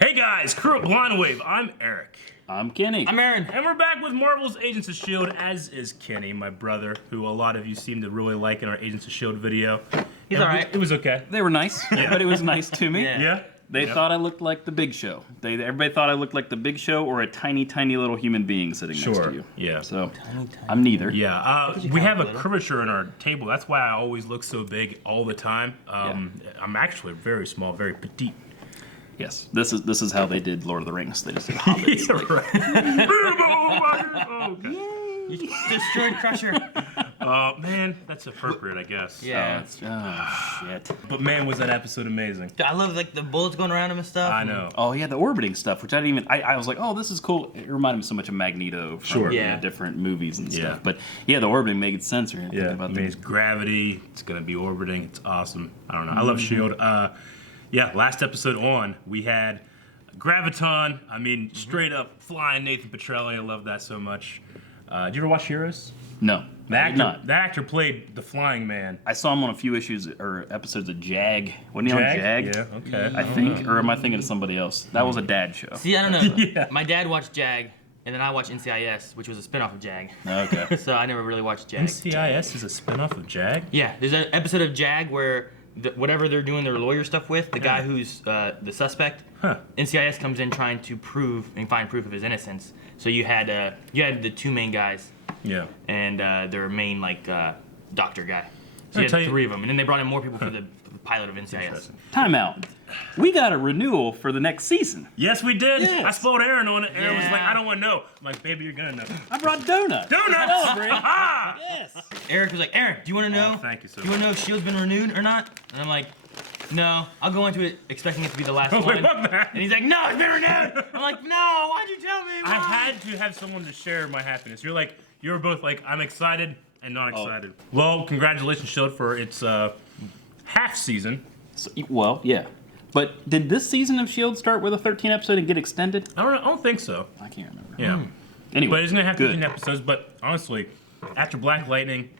Hey guys, crew at Blind Wave, I'm Eric. I'm Kenny. I'm Aaron. And we're back with Marvel's Agents of S.h.i.e.L.D., as is Kenny, my brother, who a lot of you seem to really like in our Agents of S.h.i.E.L.D. video. He's alright. It was okay. They were nice, but it was nice to me. Yeah. They thought I looked like the Big Show. Everybody thought I looked like the Big Show or a tiny, tiny little human being sitting next to you. Yeah. So Tiny. I'm neither. Yeah, you we have have a little. curvature in our table. That's why I always look so big all the time. I'm actually very small, very petite. Yes. This is how they did Lord of the Rings. They just did hobbits. Okay. You destroyed Crusher. Man, that's appropriate, I guess. Yeah. Shit. But man, was that episode amazing. I love like the bullets going around him and stuff. I know. Oh yeah, the orbiting stuff, which I didn't even. I was like, oh, this is cool. It reminded me so much of Magneto from Sure. Yeah. different movies and Yeah. stuff. But yeah, the orbiting made sense. Right? Yeah, About it's gravity. It's gonna be orbiting. It's awesome. I don't know. I love S.h.i.e.L.D. Yeah, last episode on, we had Graviton. I mean, straight up flying Nathan Petrelli. I love that so much. Did you ever watch Heroes? No, I did not. That actor played the Flying Man. I saw him on a few issues or episodes of Jag. Wasn't he on Jag? Yeah, okay. I think, or am I thinking of somebody else? That was a dad show. See, I don't know. Yeah. My dad watched Jag, and then I watched NCIS, which was a spinoff of Jag. Okay. So I never really watched Jag. NCIS is a spinoff of Jag? Yeah, there's an episode of Jag where whatever they're doing their lawyer stuff with, the guy who's the suspect, NCIS comes in trying to find proof of his innocence. So you had the two main guys. Yeah. And their main doctor guy. So I'll you tell had you- three of them, and then they brought in more people for the pilot of NCIS. Interesting. Time out. We got a renewal for the next season. Yes, we did. Yes. I spoiled Aaron on it. Aaron was Yeah. like, I don't want to know. I'm like, baby, you're going to know. I brought donuts. Donuts! Celebrate. Ah! Yes. Eric was like, Aaron, do you want to know? Oh, thank you so Do you want to know if S.h.i.e.L.D.'s been renewed or not? And I'm like, no. I'll go into it expecting it to be the last Oh, one. wait, fuck that. And he's like, no, it's been renewed. I'm like, no, why'd you tell me? I Why? had to have someone to share my happiness. You were both like, I'm excited and not excited. Well, congratulations, S.h.i.E.L.D. for its half season. So, well, yeah. But did this season of S.h.i.E.L.D. start with a 13 episode and get extended? I don't think so. I can't remember. Yeah. Anyway, But it's going to have good. 15 episodes. But honestly, after Black Lightning,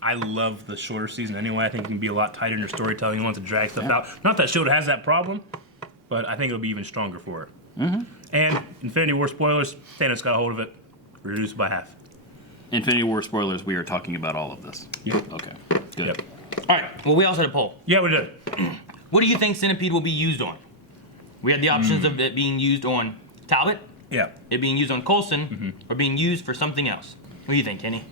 I love the shorter season anyway. I think it can be a lot tighter in your storytelling. You want to drag stuff out. Not that S.h.i.E.L.D. has that problem, but I think it'll be even stronger for it. And Infinity War spoilers, Thanos got a hold of it, reduced by half. Infinity War spoilers, we are talking about all of this. Yep. Okay, good. Yep. All right, well, we also had a poll. Yeah, we did. What do you think Centipede will be used on? We had the options of it being used on Talbot, Yeah. it being used on Coulson, or being used for something else. What do you think, Kenny?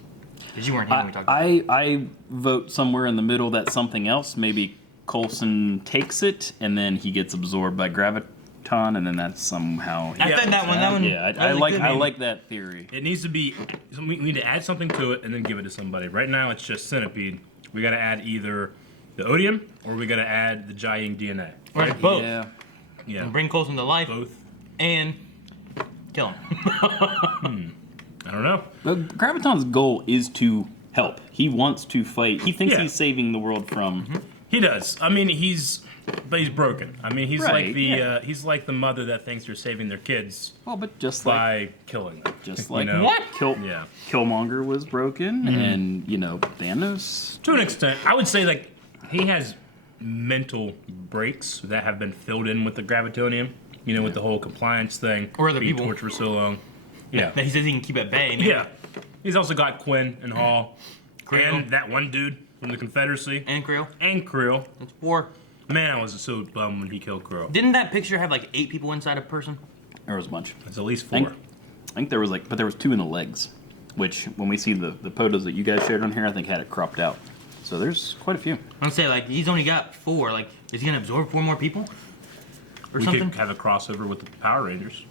Because you weren't here when we talked about it. I vote somewhere in the middle that's something else. Maybe Coulson takes it, and then he gets absorbed by Graviton, and then that's somehow... I Yeah. said that one. Yeah, I really like good. I like that theory. It needs to be, we need to add something to it and then give it to somebody. Right now, it's just Centipede. We got to add either the Odium or we got to add the S.h.i.e.L.D. DNA. Right, both. Yeah. Yeah. Bring Coulson to life Both. and kill him. I don't know. But Graviton's goal is to help. He wants to fight. He thinks Yeah. he's saving the world from... He does. I mean, he's broken. I mean, he's Right, like the yeah. He's like the mother that thinks you're saving their kids Well, but just like... by killing them. Just You like know? What? Yeah. Killmonger was broken, and, you know, Thanos... To an extent, I would say like he has mental breaks that have been filled in with the gravitonium. You know, with the whole compliance thing. Or other being people. tortured for so long. Yeah. That he says he can keep at bay. Maybe. Yeah. He's also got Quinn and Hall. Creel. And that one dude from the Confederacy. And Creel. And Creel. It's 4. Man, I was so bummed when he killed Creel. Didn't that picture have like 8 people inside a person? There was a bunch. It's at least I 4. think there was like... But there was 2 in the legs, which, when we see the photos that you guys shared on here, I think had it cropped out. So there's quite a few. I'm saying like he's only got 4. Like, is he gonna absorb 4 more people? Or We something? could have a crossover with the Power Rangers.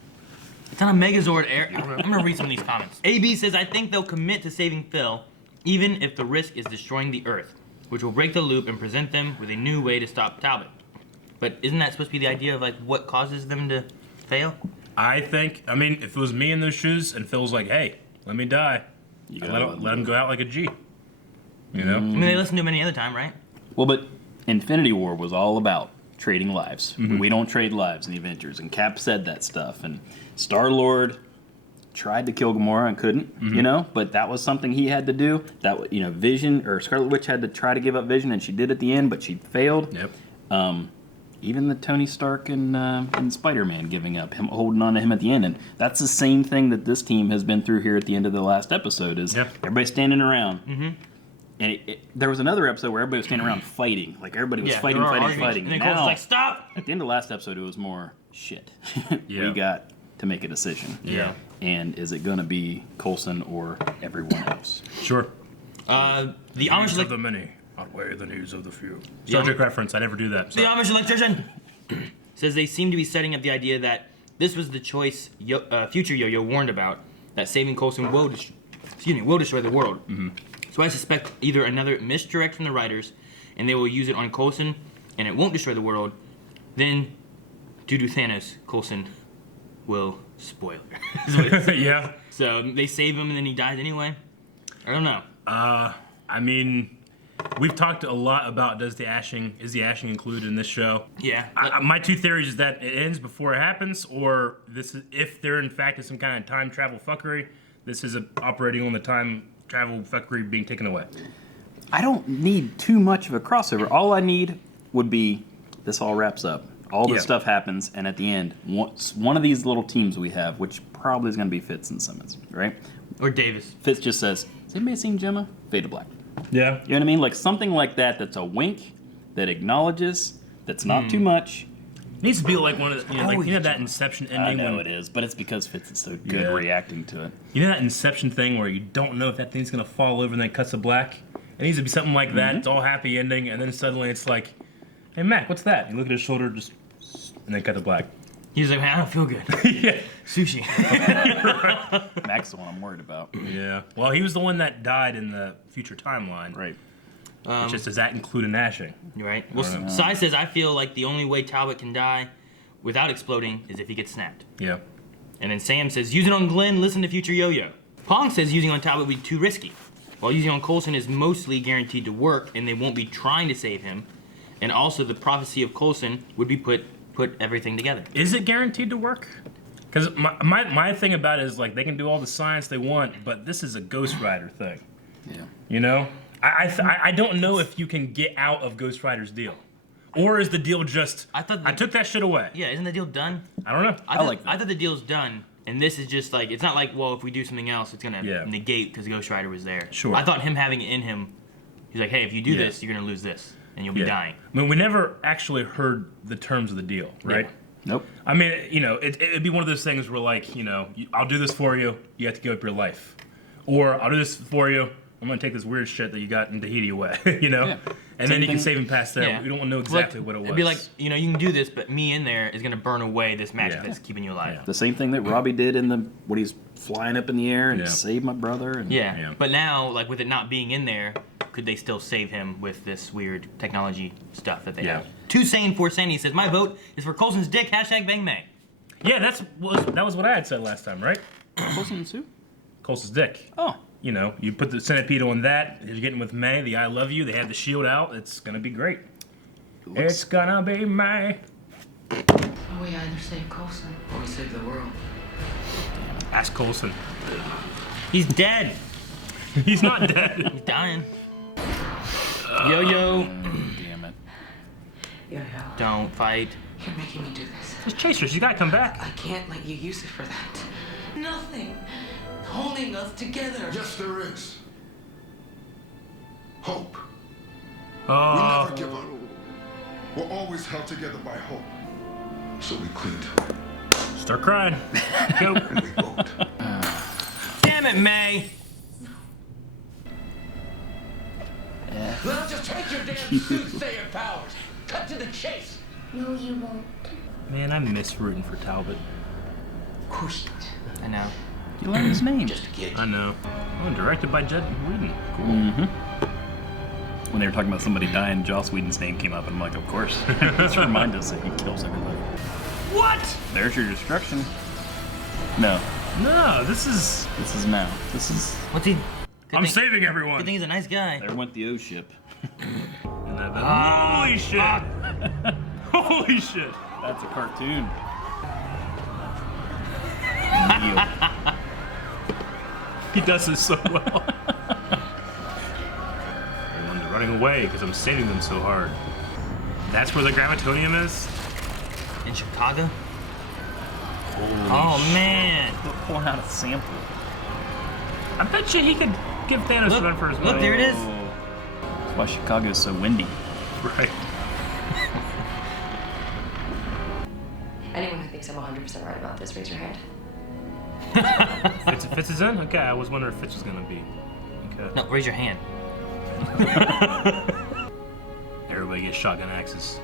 It's on a Megazord air. I'm gonna read some of these comments. AB says, I think they'll commit to saving Phil, even if the risk is destroying the Earth, which will break the loop and present them with a new way to stop Talbot. But isn't that supposed to be the idea of like what causes them to fail? I think, I mean, if it was me in those shoes and Phil's like, hey, let me die, You I'd gotta let him go out like a G. You know? I mean, they listen to him any other time, right? Well, but Infinity War was all about trading lives. We don't trade lives in the Avengers, and Cap said that stuff. And Star-Lord tried to kill Gamora and couldn't, you know, but that was something he had to do. That, you know, Vision or Scarlet Witch had to try to give up Vision, and she did at the end, but she failed. Yep. even the Tony Stark and Spider-Man giving up, him holding on to him at the end, and that's the same thing that this team has been through here at the end of the last episode. Is everybody standing around? Mm-hmm. And there was another episode where everybody was standing around fighting, like everybody was fighting. And then Coulson's like, "Stop!" At the end of the last episode, it was more shit. We got to make a decision. Yeah. And is it going to be Coulson or everyone else? Sure. The Amish of the many outweigh the needs of the few. Star Trek reference. I never do that. The Amish electrician says they seem to be setting up the idea that this was the choice future Yo-Yo warned about, that saving Coulson will destroy the world. Mm-hmm. So I suspect either another misdirect from the writers, and they will use it on Coulson, and it won't destroy the world. Then, due to Thanos, Coulson will spoiler. Yeah. So they save him, and then he dies anyway. I don't know. I mean, we've talked a lot about is the ashing included in this show? Yeah. My two theories is that it ends before it happens, or this is if there in fact is some kind of time travel fuckery. This is operating on the time travel fuckery being taken away. I don't need too much of a crossover. All I need would be this all wraps up. All this stuff happens, and at the end, one of these little teams we have, which probably is going to be Fitz and Simmons, right? Or Davis. Fitz just says, "Has anybody seen Gemma? Fade to black." Yeah. You know what I mean? Like something like that. That's a wink, that acknowledges, that's not too much. It needs to be like one of the, that Inception ending. I know it is, but it's because Fitz is so good reacting to it. You know that Inception thing where you don't know if that thing's gonna fall over and then it cuts to black? It needs to be something like that. It's all happy ending, and then suddenly it's like, "Hey Mac, what's that?" You look at his shoulder, and then cut to black. He's like, "Man, I don't feel good." Yeah. Sushi. Mac's the one I'm worried about. Yeah. Well, he was the one that died in the future timeline. Right. It's just, does that include an ashing? Right. Well, S.h.i.e.l.d. says, "I feel like the only way Talbot can die without exploding is if he gets snapped." Yeah. And then Sam says, "Use it on Glenn, listen to future Yo-Yo." Pong says using on Talbot would be too risky, while using on Coulson is mostly guaranteed to work, and they won't be trying to save him. And also, the prophecy of Coulson would be put everything together. Is it guaranteed to work? Because my thing about it is, like, they can do all the science they want, but this is a Ghost Rider thing. Yeah. You know? I don't know if you can get out of Ghost Rider's deal. Or is the deal just, I took that shit away? Yeah, isn't the deal done? I don't know. I thought the deal's done, and this is just like, it's not like, well, if we do something else, it's going to negate because Ghost Rider was there. Sure. I thought him having it in him, he's like, hey, if you do this, you're going to lose this, and you'll be dying. I mean, we never actually heard the terms of the deal, right? Yeah. Nope. I mean, you know, it'd be one of those things where, like, you know, I'll do this for you, you have to give up your life. Or I'll do this for you, I'm going to take this weird shit that you got in Tahiti away, you know? Yeah. And then you can save him past that. Yeah. We don't want to know exactly what it was. It'd be like, you know, you can do this, but me in there is going to burn away this magic that's keeping you alive. Yeah. The same thing that Robbie did when he's flying up in the air and saved my brother. And, But now, like, with it not being in there, could they still save him with this weird technology stuff that they have? 2 Sane 4 Sandy says, "My vote is for Coulson's dick, #BangMay." Yeah, that was what I had said last time, right? Coulson's who? Coulson's dick. Oh. You know, you put the centipede on that, you're getting with May, the I love you, they have the shield out, it's gonna be great. It's gonna be May. We either save Coulson or we save the world. Ask Coulson. He's dead. He's not dead. He's dying. Yo-Yo. Damn it. Yo-Yo. Don't fight. You're making me do this. Just chase her, she's gotta come back. I can't let you use it for that. Nothing holding us together. Yes, there is. Hope. Oh. We never give up. We're always held together by hope. So we cling to it. Start crying. Go. And we vote. Damn it, May. Then I'll just take your damn soothsayer powers. Cut to the chase. No, you won't. Man, I miss rooting for Talbot. Of course not. I know. You learned his name. Just a kid. I know. Oh, directed by Jed Whedon. Cool. Mm-hmm. When they were talking about somebody dying, Joss Whedon's name came up, and I'm like, of course. Let's remind us that he kills everybody. What? There's your destruction. No. No, this is Mal. This is... What's he? I'm saving everyone. Good thing he's a nice guy. There went the O ship. Holy shit. Holy shit. That's a cartoon. He does this so well. Everyone's running away because I'm saving them so hard. That's where the Gravitonium is? In Chicago? Oh, man. They're pouring out a sample. I bet you he could give Thanos a run for his money. Look, there it is. That's why Chicago is so windy. Right. Anyone who thinks I'm 100% right about this, raise your hand. Fitz is in? Okay, I was wondering if Fitz was gonna be. Okay. No, raise your hand. Everybody gets shotgun axes.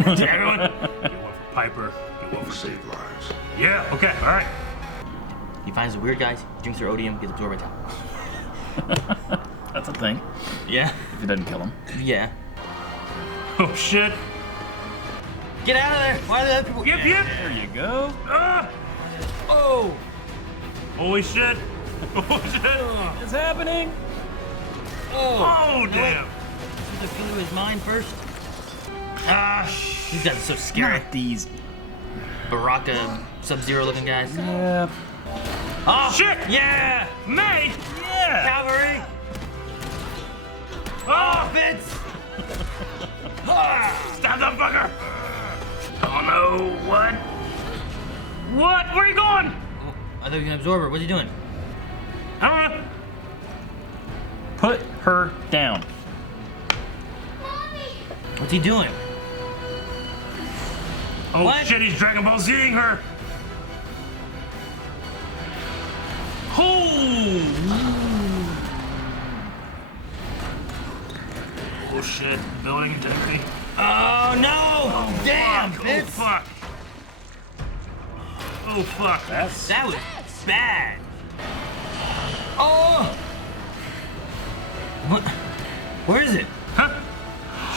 Everyone. Get one for Piper. Get one We for save lives. Yeah, okay, alright. He finds the weird guys, he drinks their odium, gets absorbed by Talbot. That's a thing. Yeah. If it doesn't kill him. Yeah. Oh shit. Get out of there! Why are the other people? Yep. There you go. Ah! Oh! Holy shit. Oh shit. It's happening. Oh, No, damn. wait. Did I feel his mind first? Ah, these guys are so scary. Not these. Baraka, Sub-Zero looking guys. Yeah. Oh, Shit! Yeah! Mate! Yeah! Cavalry! Oh! Fitz! Stab that fucker! Oh no, what? What? Where are you going? Oh, I thought he was gonna absorb her. What's he doing? I don't know. Put her down. What's he doing? Oh What? shit, he's Dragon Ball Zing her! Oh shit, building integrity. Oh no! Damn, Fuck, Fitz! oh fuck. Oh fuck. That was bad. Oh! What? Where is it? Huh?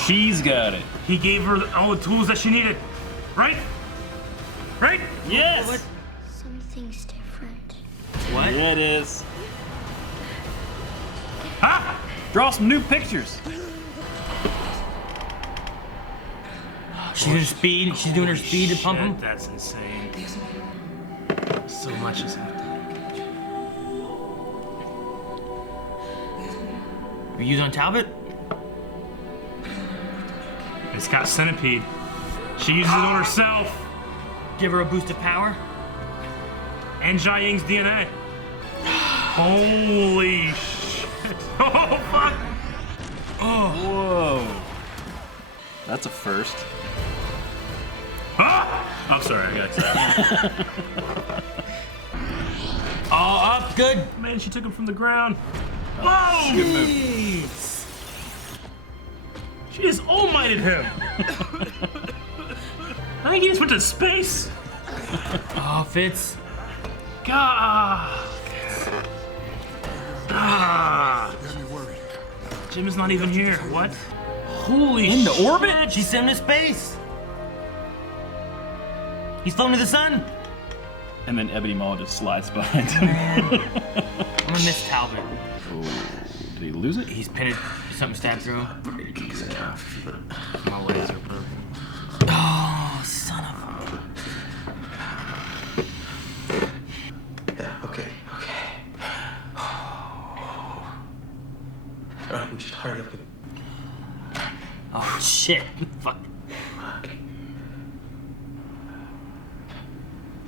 She's got it. He gave her all the tools that she needed. Right? Right? Yes. What? Something's different. What? Yeah, it is. Huh? Draw some new pictures. She's doing speed. She's doing her speed to pump him. That's insane. So much is happening. You use on Talbot? It's got Centipede. She uses it on herself. Give her a boost of power? And Jia-Ying's DNA. Holy shit. Oh, fuck. Whoa. That's a first. Ah! I'm sorry, I got excited. Oh, up, good. Man, she took him from the ground. Whoa! Good move. Jeez. She just all-mighted him. I think he just went to space. Oh, Fitz. God. Ah. Get me worried. Jim is not even here. What? Holy shit. Into orbit? She sent him to space. He's flown to the sun. And then Ebony Maw just slides behind him. I'm gonna miss Talbot. Oh, did he lose it? He's pinned. Something stabbed through him. My laser purple. Oh, son of a. Yeah, okay. Alright, we should hurry up and... Oh, shit. Fuck. Okay.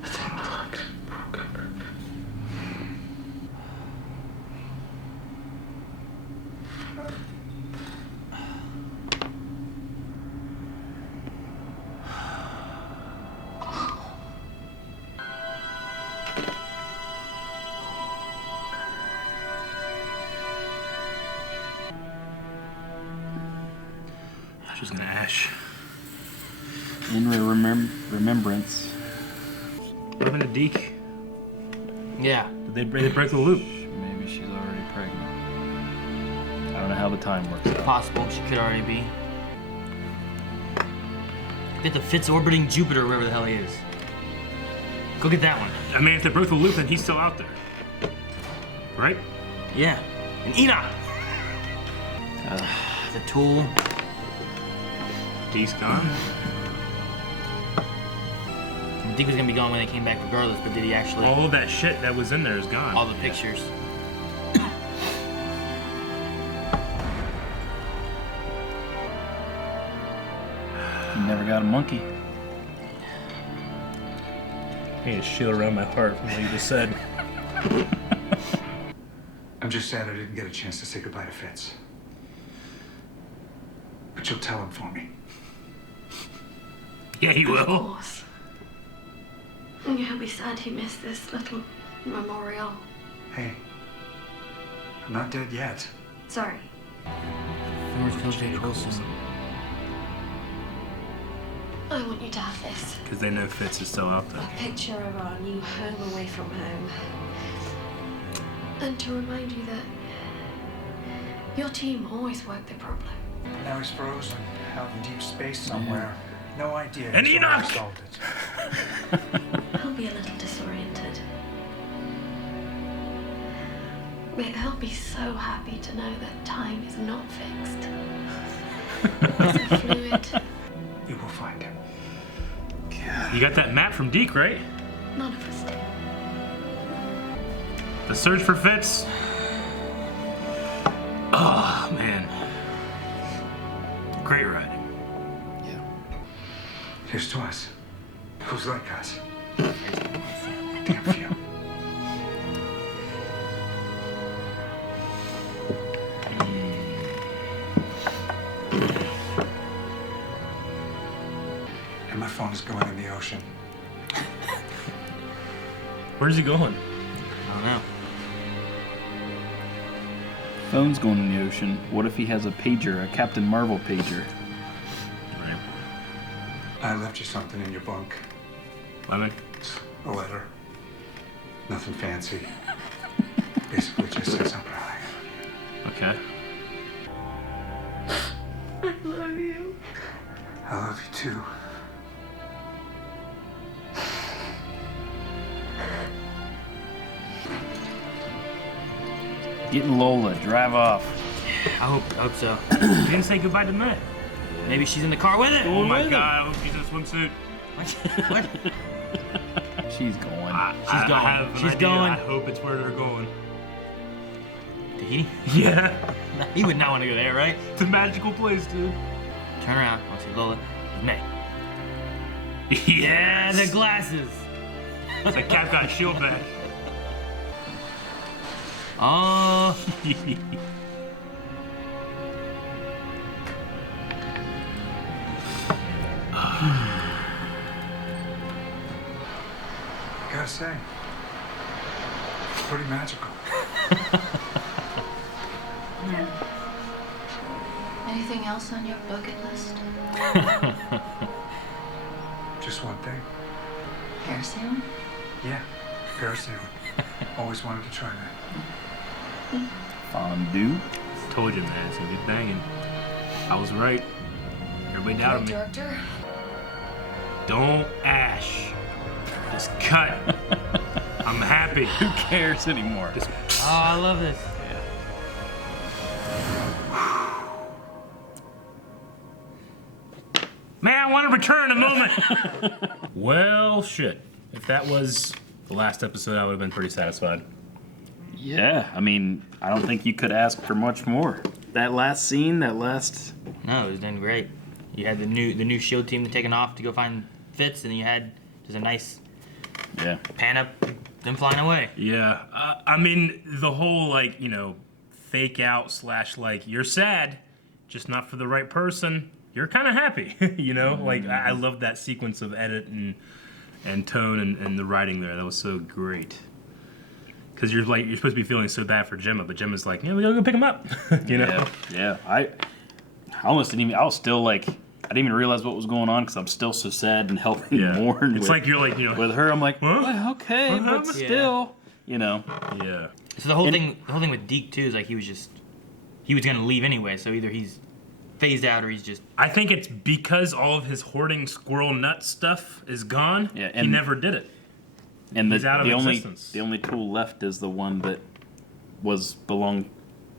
I think my leg's broken. She was gonna ash. In remembrance. What happened to Deke? Yeah. Did they break the loop? Maybe she's already pregnant. I don't know how the time works out. Possible. She could already be. Get the Fitz orbiting Jupiter, wherever the hell he is. Go get that one. I mean, if they broke the loop, then he's still out there. Right? Yeah. And Enoch. The tool. Deke's gone. Deke was gonna be gone when they came back regardless, but did he actually? All of that shit that was in there is gone. All the pictures. never got a monkey. I need a shield around my heart from what you just said. I'm just sad I didn't get a chance to say goodbye to Fitz. But you'll tell him for me. Yeah, he Of will. course. And he'll be sad he missed this little memorial. Hey, I'm not dead yet. Sorry. Where's Jake Coulson? I want you to have this. Because they know Fitz is still out there. A picture of our new home away from home. And to remind you that your team always worked the problem. Now he's frozen out in deep space somewhere. No idea. And he's Enoch! solved it. He'll be a little disoriented. But he'll be so happy to know that time is not fixed. It's fluid. You will find him. You got that map from Deke, right? None of us do. The search for Fitz. Oh, man. Great writing. Here's to us. Who's like us? Damn few. And my phone is going in the ocean. Where's he going? I don't know. Phone's going in the ocean. What if he has a pager, a Captain Marvel pager? Right. I left you something in your bunk. Lemon? A letter. Nothing fancy. Basically just says I'm proud of you. Okay. I love you. I love you too. Getting Lola, drive off. I hope so. You didn't say goodbye tonight. Maybe she's in the car with it. Oh my god, I hope she's in a swimsuit. What? She's going. She's going. I have an She's idea. going. I hope it's where they're going. Tahiti? Yeah. He would not want to go there, right? It's a magical place, dude. Turn around. I'll see Lola. May. Yes. Yeah, the glasses. It's like Cap got a shield back. Oh. I gotta say, it's pretty magical. Anything else on your bucket list? Just one thing. Hair serum? Yeah, hair serum. Always wanted to try that. Fondue. Told you, man, it's gonna be banging. I was right. Everybody doubted me. Director? Don't ash. Just cut. I'm happy. Who cares anymore? Just Oh, I love this. Man, I want to return in a moment. Well, shit. If that was the last episode, I would have been pretty satisfied. Yeah, I mean, I don't think you could ask for much more. That last scene, No, it was done great. You had the new S.h.i.e.L.D. team taking off to go find Fitz, and you had just a nice yeah. pan up, them flying away. Yeah. I mean, the whole, like, fake out / like, you're sad, just not for the right person. You're kind of happy, Like, I love that sequence of edit and tone and the writing there. That was so great. Because you're supposed to be feeling so bad for Gemma, but Gemma's like, yeah, we gotta go pick him up, Yeah. I almost didn't even. I was still like, I didn't even realize what was going on because I'm still so sad and helping mourn. It's like you're like, with her. I'm like, huh? well, okay, but still, Yeah. So the whole thing with Deke too is like he was gonna leave anyway. So either he's phased out or he's just. I think it's because all of his hoarding squirrel nut stuff is gone. Yeah, he never did it. And He's out of existence. the only tool left is the one that belonged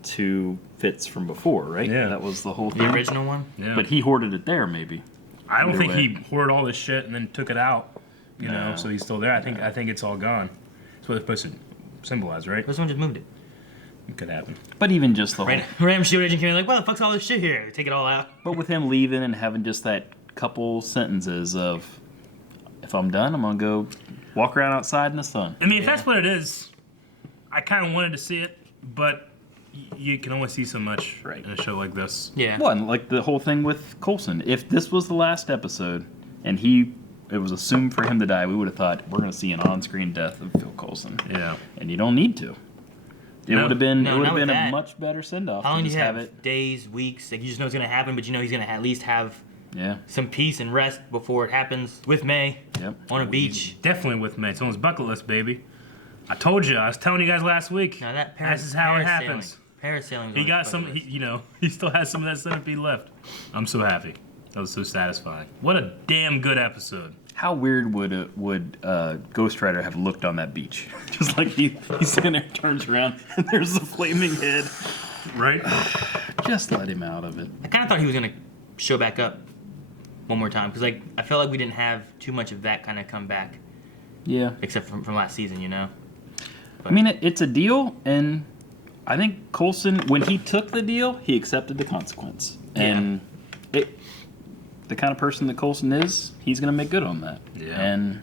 to Fitz from before, right? Yeah. That was the whole thing. The original one? Yeah. But he hoarded it there, maybe. I don't think Either he way. hoarded all this shit and then took it out. No. So he's still there. I think it's all gone. That's what it's supposed to symbolize, right? This one just moved it. It could happen. But even just the whole. Random S.h.i.e.L.D. agent came in like, why the fuck's all this shit here? They take it all out. But with him leaving and having just that couple sentences of, if I'm done, I'm gonna go walk around outside in the sun. I mean, if that's what it is, I kind of wanted to see it, but you can only see so much in a show like this. Yeah. Well, and like the whole thing with Coulson. If this was the last episode and it was assumed for him to die, we would have thought we're going to see an on-screen death of Phil Coulson. Yeah. And you don't need to. It would have been a that. much better send-off. How long do just you have? it. Days, weeks? Like you just know it's gonna happen, but you know he's gonna at least have Yeah. some peace and rest before it happens with May on a beach. Definitely with May. It's on his bucket list, baby. I told you. I was telling you guys last week. Now that this is how it happens. Parasailing. He got some. He still has some of that centipede left. I'm so happy. That was so satisfying. What a damn good episode. How weird would Ghost Rider have looked on that beach? Just like he's sitting there, turns around, and there's a flaming head. Right? Just let him out of it. I kind of thought he was gonna show back up one more time because like I felt like we didn't have too much of that kind of come back. Yeah. Except from last season, you know. But, I mean, it's a deal, and I think Coulson, when he took the deal, he accepted the consequence. And the kind of person that Coulson is, he's going to make good on that. Yeah. And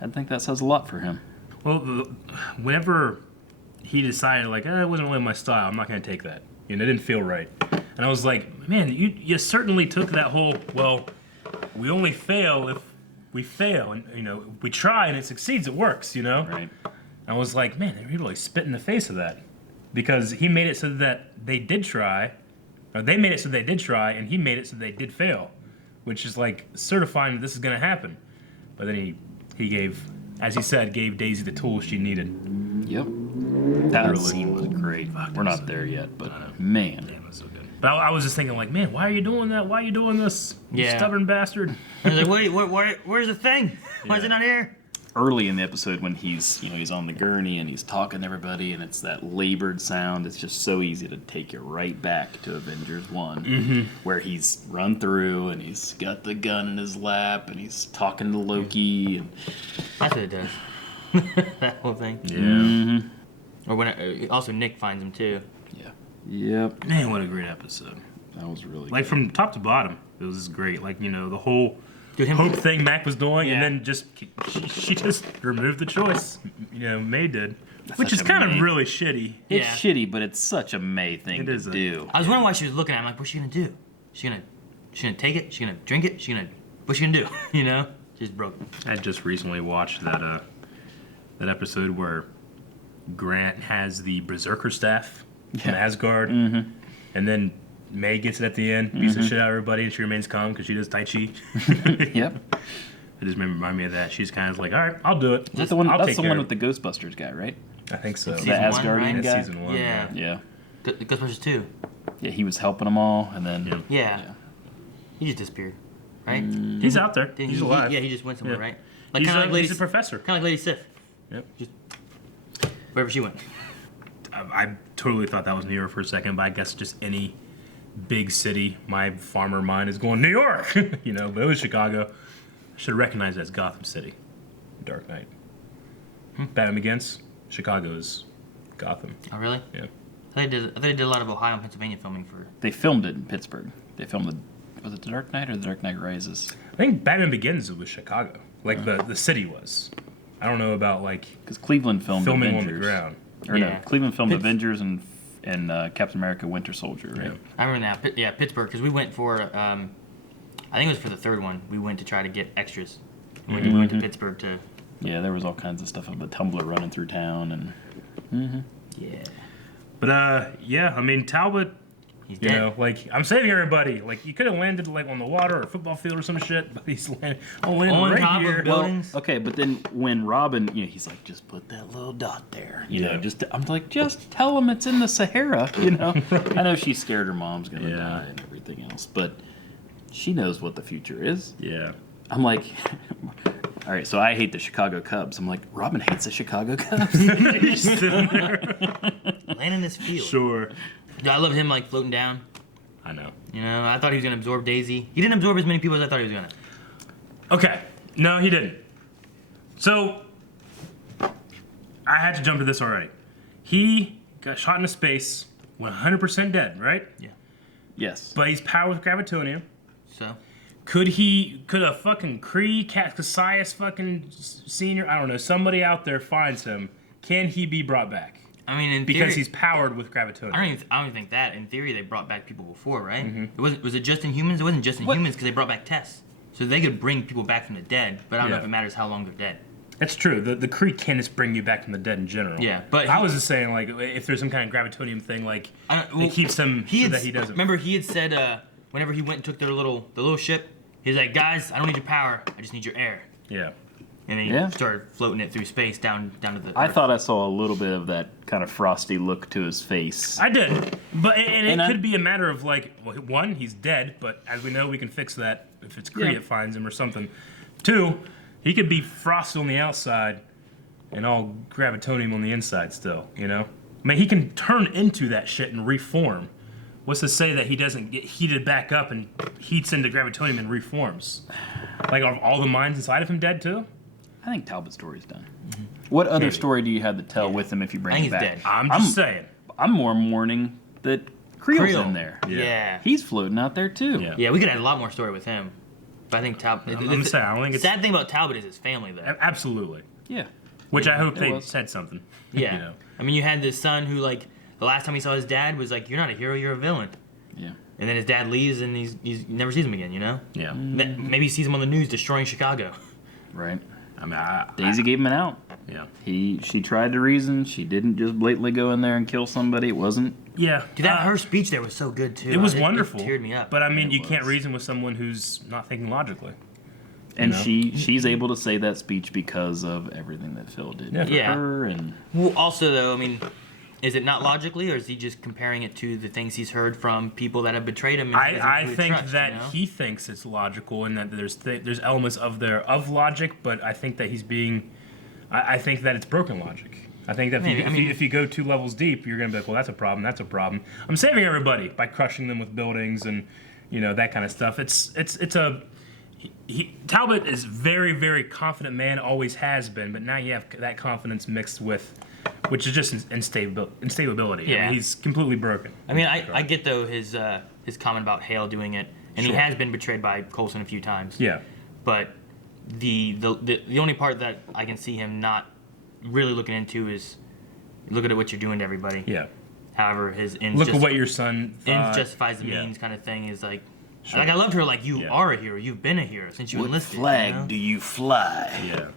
I think that says a lot for him. Well, whenever he decided, like, it wasn't really my style, I'm not going to take that. You know, it didn't feel right. And I was like, man, you certainly took that whole, well, we only fail if we fail. And, you know, we try and it succeeds, it works, you know? Right. I was like, man, he really spit in the face of that. Because he made it so that they did try, or they made it so they did try, and he made it so they did fail. Which is like certifying that this is going to happen. But then he gave, as he said, gave Daisy the tools she needed. Yep. That scene was great. We're not there yet, but man. Damn, that's so good. But I was just thinking, like, man, why are you doing that? Why are you doing this? You stubborn bastard. I was like, wait, where's the thing? Why is it not here? Early in the episode when he's on the gurney and he's talking to everybody and it's that labored sound, it's just so easy to take you right back to Avengers 1 where he's run through and he's got the gun in his lap and he's talking to Loki. And that's what it does. That whole thing. Yeah. Mm-hmm. Or when also Nick finds him too. Yeah. Yep. Man, what a great episode. That was really like good. From top to bottom, it was great. Like, you know, the whole hope thing Mac was doing, and then just she just removed the choice. You know, May did, which is kind of really shitty. It's shitty, but it's such a May thing to do. I was wondering why she was looking at him like, what's she gonna do? She gonna take it? She gonna drink it? What's she gonna do? You know, she's broken. I just recently watched that episode where Grant has the Berserker staff from Asgard, and then May gets it at the end, beats the shit out of everybody, and she remains calm because she does Tai Chi. Yep. It just reminded me of that. She's kind of like, all right, I'll do it. That's the one with the Ghostbusters guy, right? I think so. The Asgardian guy? Season 1. Yeah. Yeah. Ghostbusters 2. Yeah, he was helping them all, and then... Yeah. He just disappeared, right? He's out there. He's alive. He just went somewhere, Yeah. right? Like kind of like Lady he's a professor. Kind of like Lady Sif. Yep. Just wherever she went. I totally thought that was New York for a second, but I guess just any big city, my farmer mind is going New York, you know. But it was Chicago. I should have recognized it as Gotham City. Dark Knight. Batman Begins. Chicago is Gotham. Oh really? Yeah. I thought they did a lot of Ohio and Pennsylvania filming for. They filmed it in Pittsburgh. They filmed was it The Dark Knight or The Dark Knight Rises? I think Batman Begins was Chicago. Like the city was. I don't know about like because Cleveland filmed filming Avengers. on the ground. Or no, Cleveland filmed Avengers and Captain America: Winter Soldier, right? Yeah. I remember now. Yeah, Pittsburgh, because we went for. I think it was for the third one. We went to try to get extras. We went to Pittsburgh to. Yeah, there was all kinds of stuff of the tumbler running through town and. Yeah. But yeah, I mean Talbot. He's You dead. know, like I'm saving everybody. Like you could have landed like on the water or a football field or some shit, but he's landing On right top of here. buildings. Okay, but then when Robin, he's like, just put that little dot there. You know, I'm like, just tell him it's in the Sahara. You know, I know she's scared her mom's gonna die and everything else, but she knows what the future is. Yeah. I'm like, all right, so I hate the Chicago Cubs. I'm like, Robin hates the Chicago Cubs. He's sitting there. Land in this field. Sure. Dude, I loved him like floating down. I know. You know, I thought he was gonna absorb Daisy. He didn't absorb as many people as I thought he was gonna. Okay. No, he didn't. So I had to jump to this already. He got shot into space, 100% dead, right? Yeah. Yes. But he's powered with Gravitonium. So. Could a fucking Kree, Cassius fucking senior, I don't know, somebody out there finds him, can he be brought back? I mean, Because theory, he's powered with Graviton. I don't even think that. In theory, they brought back people before, right? Was it just Inhumans? It wasn't just Inhumans because they brought back Tess. So they could bring people back from the dead, but I don't know if it matters how long they're dead. That's true. The Kree can just bring you back from the dead in general. Yeah, but I was just saying, like, if there's some kind of Gravitonium thing, like, it keeps him so that he doesn't. Remember, he had said whenever he went and took the little ship, he was like, guys, I don't need your power, I just need your air. Yeah. And then he started floating it through space down to the I Earth. thought I saw a little bit of that kind of frosty look to his face. I did, but it could be a matter of like, well, one, he's dead, but as we know, we can fix that if it's Kree, it finds him or something. Two, he could be frosted on the outside and all Gravitonium on the inside still. You know, I mean, he can turn into that shit and reform. What's to say that he doesn't get heated back up and heats into Gravitonium and reforms? Like, are all the minds inside of him dead too? I think Talbot's story's done. What other story do you have to tell with him if you bring him back? Dead. I'm just saying. I'm more mourning that Creel's in there. Yeah. He's floating out there too. Yeah, we could add a lot more story with him. But I think Talbot. I'm saying, I don't think the it's sad thing about Talbot is his family, though. Absolutely. Yeah. Which I hope they said something. Yeah. You know? I mean, you had this son who, like, the last time he saw his dad was like, "You're not a hero, you're a villain." Yeah. And then his dad leaves, and he never sees him again. You know. Yeah. Maybe he sees him on the news destroying Chicago. Right. I mean, Daisy gave him an out. Yeah. She tried to reason. She didn't just blatantly go in there and kill somebody. It wasn't. Yeah. Dude, her speech there was so good too. It was wonderful. It teared me up. But I mean, you can't reason with someone who's not thinking logically. And she's able to say that speech because of everything that Phil did for her. And well, also though, I mean, is it not logically, or is he just comparing it to the things he's heard from people that have betrayed him? And I think that he thinks it's logical, and that there's elements of logic, but I think that he's being. I think that it's broken logic. I think that if you go 2 levels deep, you're gonna be like, well, that's a problem. That's a problem. I'm saving everybody by crushing them with buildings and that kind of stuff. Talbot is very, very confident man, always has been, but now you have that confidence mixed with, which is just instability. Yeah. I mean, he's completely broken. I mean, I get though his comment about s.h.i.e.l.d. doing it, and he has been betrayed by Coulson a few times. Yeah. But the only part that I can see him not really looking into is look at what you're doing to everybody. Yeah. However, his ends look at what your son thought. ends justifies the means kind of thing is like. Sure. Like I loved her. Like you are a hero. You've been a hero since you enlisted. What flag do you fly? Yeah.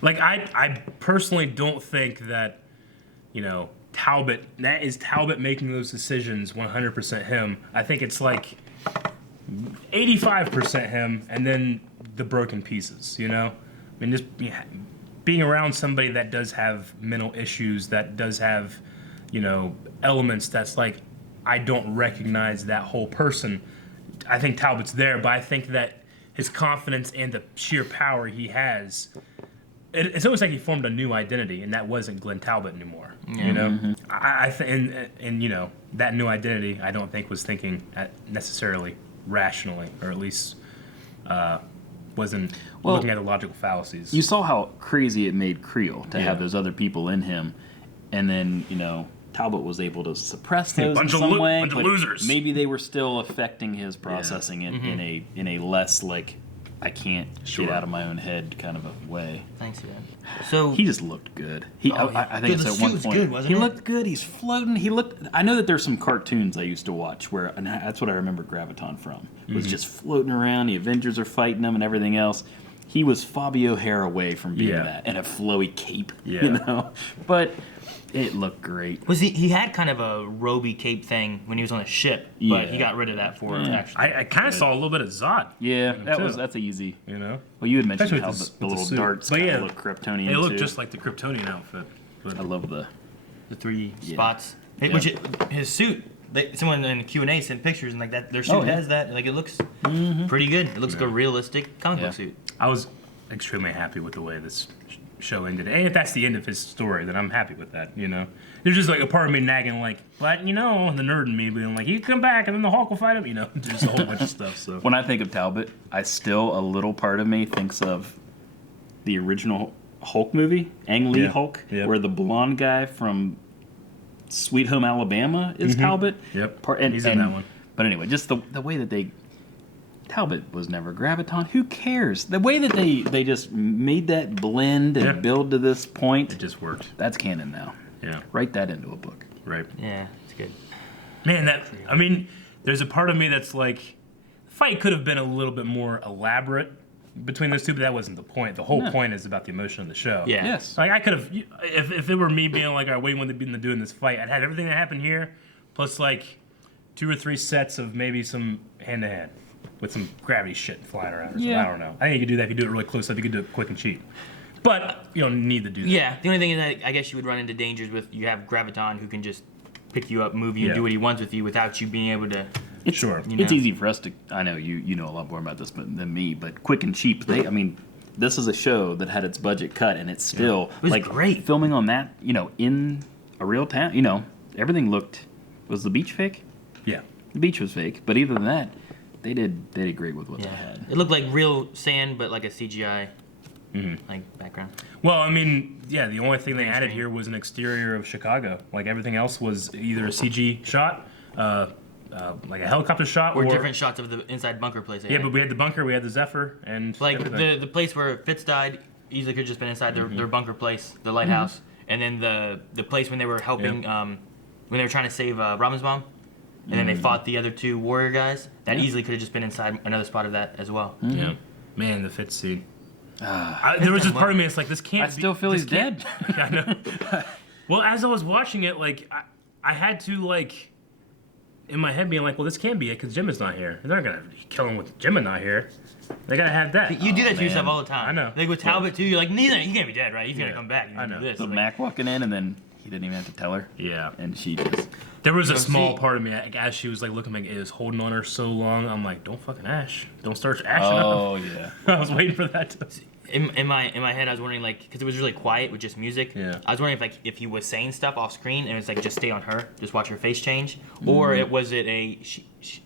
Like I personally don't think that, Talbot. That is Talbot making those decisions. 100% him. I think it's like 85% him, and then the broken pieces. I mean, just being around somebody that does have mental issues, that does have, elements that's like, I don't recognize that whole person. I think Talbot's there, but I think that his confidence and the sheer power he has, it's almost like he formed a new identity, and that wasn't Glenn Talbot anymore. Mm-hmm. I think, and that new identity, I don't think was thinking necessarily rationally, or at least wasn't looking at the logical fallacies. You saw how crazy it made Creel to have those other people in him, and then Talbot was able to suppress those in some way, bunch but of losers. Maybe they were still affecting his processing in a less like I can't get out of my own head kind of a way. Thanks, man. So he just looked good. I think it's at one point good, wasn't he looked good. He's floating. I know that there's some cartoons I used to watch where, and that's what I remember Graviton from. Was just floating around. The Avengers are fighting him and everything else. He was Fabio Hare away from being that and a flowy cape. But. It looked great. He had kind of a roby cape thing when he was on a ship, but he got rid of that for actually. I kind of saw a little bit of Zod. Yeah, that's easy. Well, you had mentioned how the little suit. darts kind of look Kryptonian. They look too. just like the Kryptonian outfit. But I love the 3 spots. Which his suit. Someone in the Q&A sent pictures and like that. Their suit has that. Like it looks pretty good. It looks like a realistic comic book suit. I was extremely happy with the way this show ended, and if that's the end of his story, then I'm happy with that. There's just like a part of me nagging, like, but the nerd in me being like, he can come back, and then the Hulk will fight him. Just a whole bunch of stuff. So when I think of Talbot, a little part of me thinks of the original Hulk movie, Ang Lee Hulk, where the blonde guy from Sweet Home Alabama is Talbot. Yep, and he's in that one. But anyway, just the way that they Talbot was never Graviton. Who cares? The way that they just made that blend and build to this point. It just worked. That's canon now. Yeah. Write that into a book. Right. Yeah, it's good. Man, I mean, there's a part of me that's like, the fight could have been a little bit more elaborate between those two, but that wasn't the point. The whole point is about the emotion of the show. Yeah. Yes. Like, I could have, if it were me being like, all right, what do you want to do in this fight? I'd have everything that happened here, plus like 2 or 3 sets of maybe some hand-to-hand with some gravity shit flying around or something. I don't know. I think you could do that if you do it really close up. You could do it quick and cheap. But you don't need to do that. Yeah, the only thing is that I guess you would run into dangers with you have Graviton who can just pick you up, move you, and do what he wants with you without you being able to. Sure. It's easy for us to. I know you know a lot more about this than me, but quick and cheap. I mean, this is a show that had its budget cut, and it's still it was like great filming on that. In a real town. Everything looked. Was the beach fake? Yeah. The beach was fake, but either than that, they did great with what they had. It looked like real sand, but like a CGI like background. Well, I mean, yeah, the only thing they added here was an exterior of Chicago. Like everything else was either a CG shot, like a helicopter shot, or different shots of the inside bunker place. Yeah, but we had the bunker, we had the Zephyr, and like the place where Fitz died easily could have just been inside their bunker place, the lighthouse, and then the place when they were helping, when they were trying to save Robin's-Baum, and then they fought the other 2 warrior guys. That easily could have just been inside another spot of that as well. Yeah, man, the Fitz scene. There was this part of me that's like, this can't. I still feel he's dead. Yeah, I know. Well, as I was watching it, like I had to like in my head being like, well, this can't be it because Jim is not here. They're not gonna kill him with Jim not here. They gotta have that. You do that to yourself all the time. I know. Like with Talbot too, you're like, he can't be dead, right? He's gonna come back. I know. This. So Like, Mac walking in, and then he didn't even have to tell her. Yeah. And she just. There was a small part of me, like, as she was like looking like it was holding on her so long. I'm like, don't fucking ash. Don't start ashing up. Oh yeah. I was waiting for that to. in my head, I was wondering like, because it was really quiet with just music. Yeah. I was wondering if he was saying stuff off screen and it's like just stay on her, just watch her face change, or was it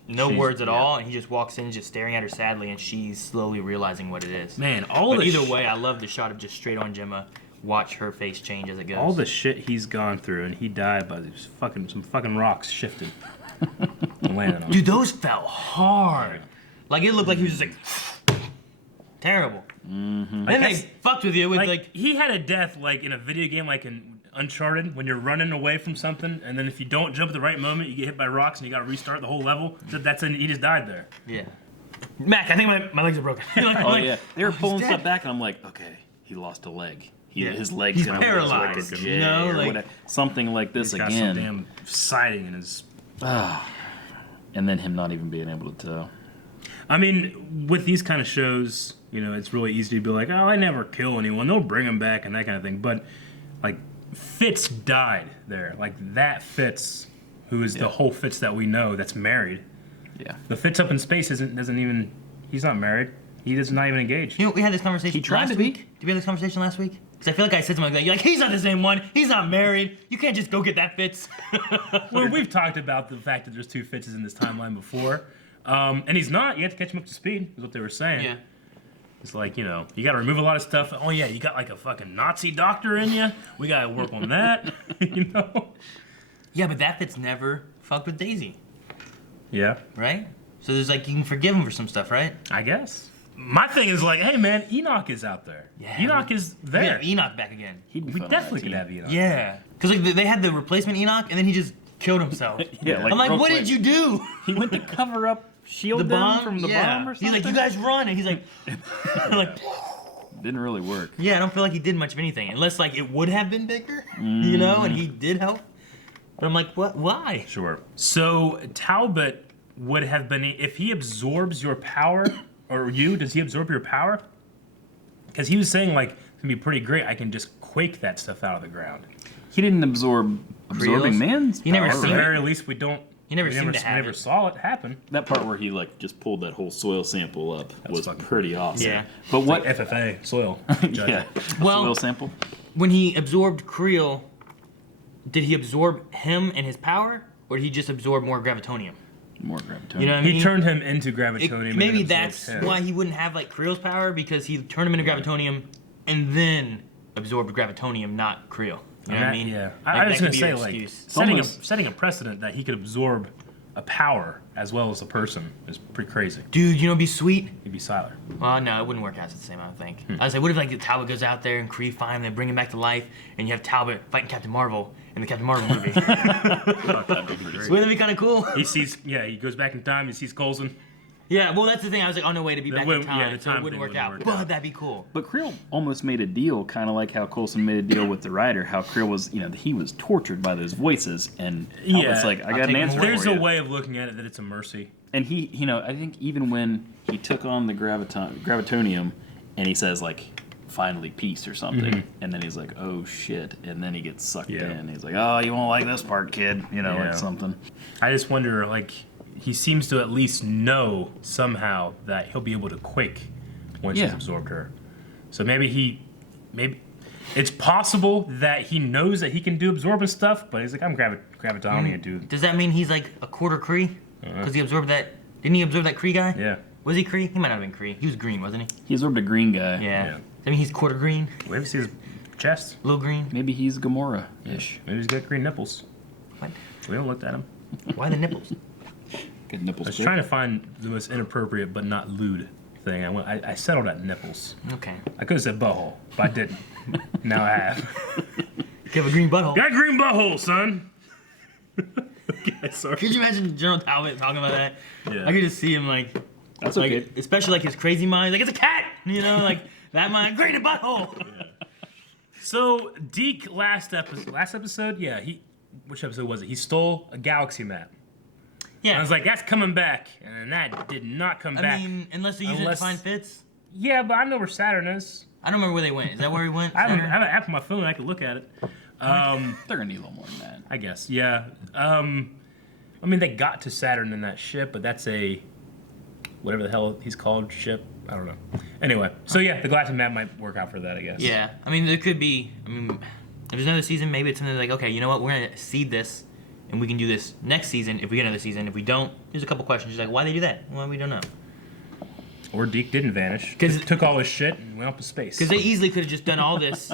no She's- words at all, and he just walks in just staring at her sadly, and she's slowly realizing what it is. Man, But either way, I love the shot of just straight on Gemma. Watch her face change as it goes. All the shit he's gone through, and he died by some fucking rocks shifted and landed on him. Dude, those fell hard. Like it looked like he was just like terrible. And then they fucked with you with like he had a death like in a video game, like in Uncharted, when you're running away from something, and then if you don't jump at the right moment, you get hit by rocks, and you got to restart the whole level. He just died there. Yeah. Mac, I think my legs are broken. Oh yeah. They were pulling stuff back, and I'm like, okay, he lost a leg. His leg's He's gonna paralyzed, like a you know, or like- whatever. Something like this He's got again. some damn siding in his. And then him not even being able to tell. I mean, with these kind of shows, it's really easy to be like, oh, I never kill anyone. They'll bring him back and that kind of thing. But like, Fitz died there. Like that Fitz, who is the whole Fitz that we know, that's married. Yeah. The Fitz up in space doesn't even. He's not married. He does not even engage. You know, we had this conversation He tried last to be. week. Did we have this conversation last week? Because I feel like I said something like that. You're like, he's not the same one. He's not married. You can't just go get that Fitz. Well, we've talked about the fact that there's 2 Fitzes in this timeline before. And he's not. You have to catch him up to speed, is what they were saying. Yeah. It's like, you got to remove a lot of stuff. Oh, yeah, you got like a fucking Nazi doctor in you. We got to work on that, Yeah, but that Fitz never fucked with Daisy, Yeah, right? So there's like, you can forgive him for some stuff, right? I guess. My thing is like, hey, man, Enoch is out there. Yeah, Enoch is there. Yeah, Enoch back again. He'd be We fun on definitely that could team. have Enoch. Yeah. Because like they had the replacement Enoch, and then he just killed himself. Yeah, I'm like, real what quick. did you do? He went to cover up shield The down bomb from the yeah. bomb or He's something. like, you guys run, and he's like, like, Didn't really work. yeah, I don't feel like he did much of anything, unless like it would have been bigger, and he did help. But I'm like, what? Why? Sure. So Talbot would have been, if he absorbs your power, or does he absorb your power? Because he was saying like, it's gonna be pretty great. I can just quake that stuff out of the ground. He didn't absorbing Creels? man's He never power, At the seen right? very least, we don't. He never seemed to have never it. saw it happen. That part where he like just pulled that whole soil sample up was fucking pretty awesome. Yeah. But what? Like FFA soil. Yeah. Well- soil sample. When he absorbed Creel, did he absorb him and his power, or did he just absorb more gravitonium? More gravitonium. You know what I mean? He turned him into It- gravitonium. and maybe absorbed that's him. why he wouldn't have like Creel's power, because he turned him into gravitonium and then absorbed gravitonium, not Creel. You know what I mean? Yeah. Like, I was that gonna could be say your like excuse. setting almost- a precedent that he could absorb a power as well as a person is pretty crazy. Dude, you know, it'd be sweet. He'd be Siler. Well, no, it wouldn't work out the same, I don't think. I was like, what if like Talbot goes out there and Kree find him, they bring him back to life, and you have Talbot fighting Captain Marvel in the Captain Marvel movie? Wouldn't that be kind of cool? He goes back in time, he sees Coulson. Yeah, well, that's the thing. I was like, on the way to be back in time, yeah, the so it time wouldn't thing work out. wouldn't work But out. that'd be cool. But Creel almost made a deal, kind of like how Coulson made a deal with the writer. How Creel was, he was tortured by those voices, and Talbot's like, I got an answer for you. There's a way of looking at it that it's a mercy. And he, I think even when he took on the Gravitonium, and he says like, finally peace or something, and then he's like, oh shit, and then he gets sucked in. He's like, oh, you won't like this part, kid, like something. I just wonder, like, he seems to at least know somehow that he'll be able to quake once he's absorbed her. So maybe it's possible that he knows that he can do absorbent stuff, but he's like, I'm Graviton, I'm gonna do. Does that mean he's like a quarter Kree? Because he absorbed that. Didn't he absorb that Kree guy? Yeah. Was he Kree? He might not have been Kree. He was green, wasn't he? He absorbed a green guy. Yeah. I mean, he's quarter green. We ever see his chest? Little green. Maybe he's Gamora-ish. Maybe he's got green nipples. What? We haven't looked at him. Why the nipples? Good nipples. I was trying to find the most inappropriate but not lewd thing. I settled at nipples. Okay. I could have said butthole, but I didn't. Now I have. You have a green butthole. Got a green butthole, son. Okay, sorry. Could you imagine General Talbot talking about that? Yeah. I could just see him like. That's like, okay. Especially like his crazy mind. Like, it's a cat! Like that mind. Green butthole! Yeah. So, Deke last episode? Yeah, which episode was it? He stole a galaxy map. Yeah. And I was like, that's coming back. And then that did not come back. I mean, unless they use it to find Fitz. Yeah, but I know where Saturn is. I don't remember where they went. Is that where he went? I have an app on my phone. I can look at it. They're gonna need a little more than that. I guess, yeah. I mean, they got to Saturn in that ship, but that's a whatever the hell he's called ship. I don't know. Anyway, so yeah, the galactic map might work out for that, I guess. Yeah, I mean, there could be. I mean, if there's another season, maybe it's something like, okay, you know what? We're gonna seed this, and we can do this next season if we get another season. If we don't, there's a couple questions. Just like, why they do that? Well, we don't know. Or Deke didn't vanish. Because it took all his shit and went up to space. Because they easily could have just done all this,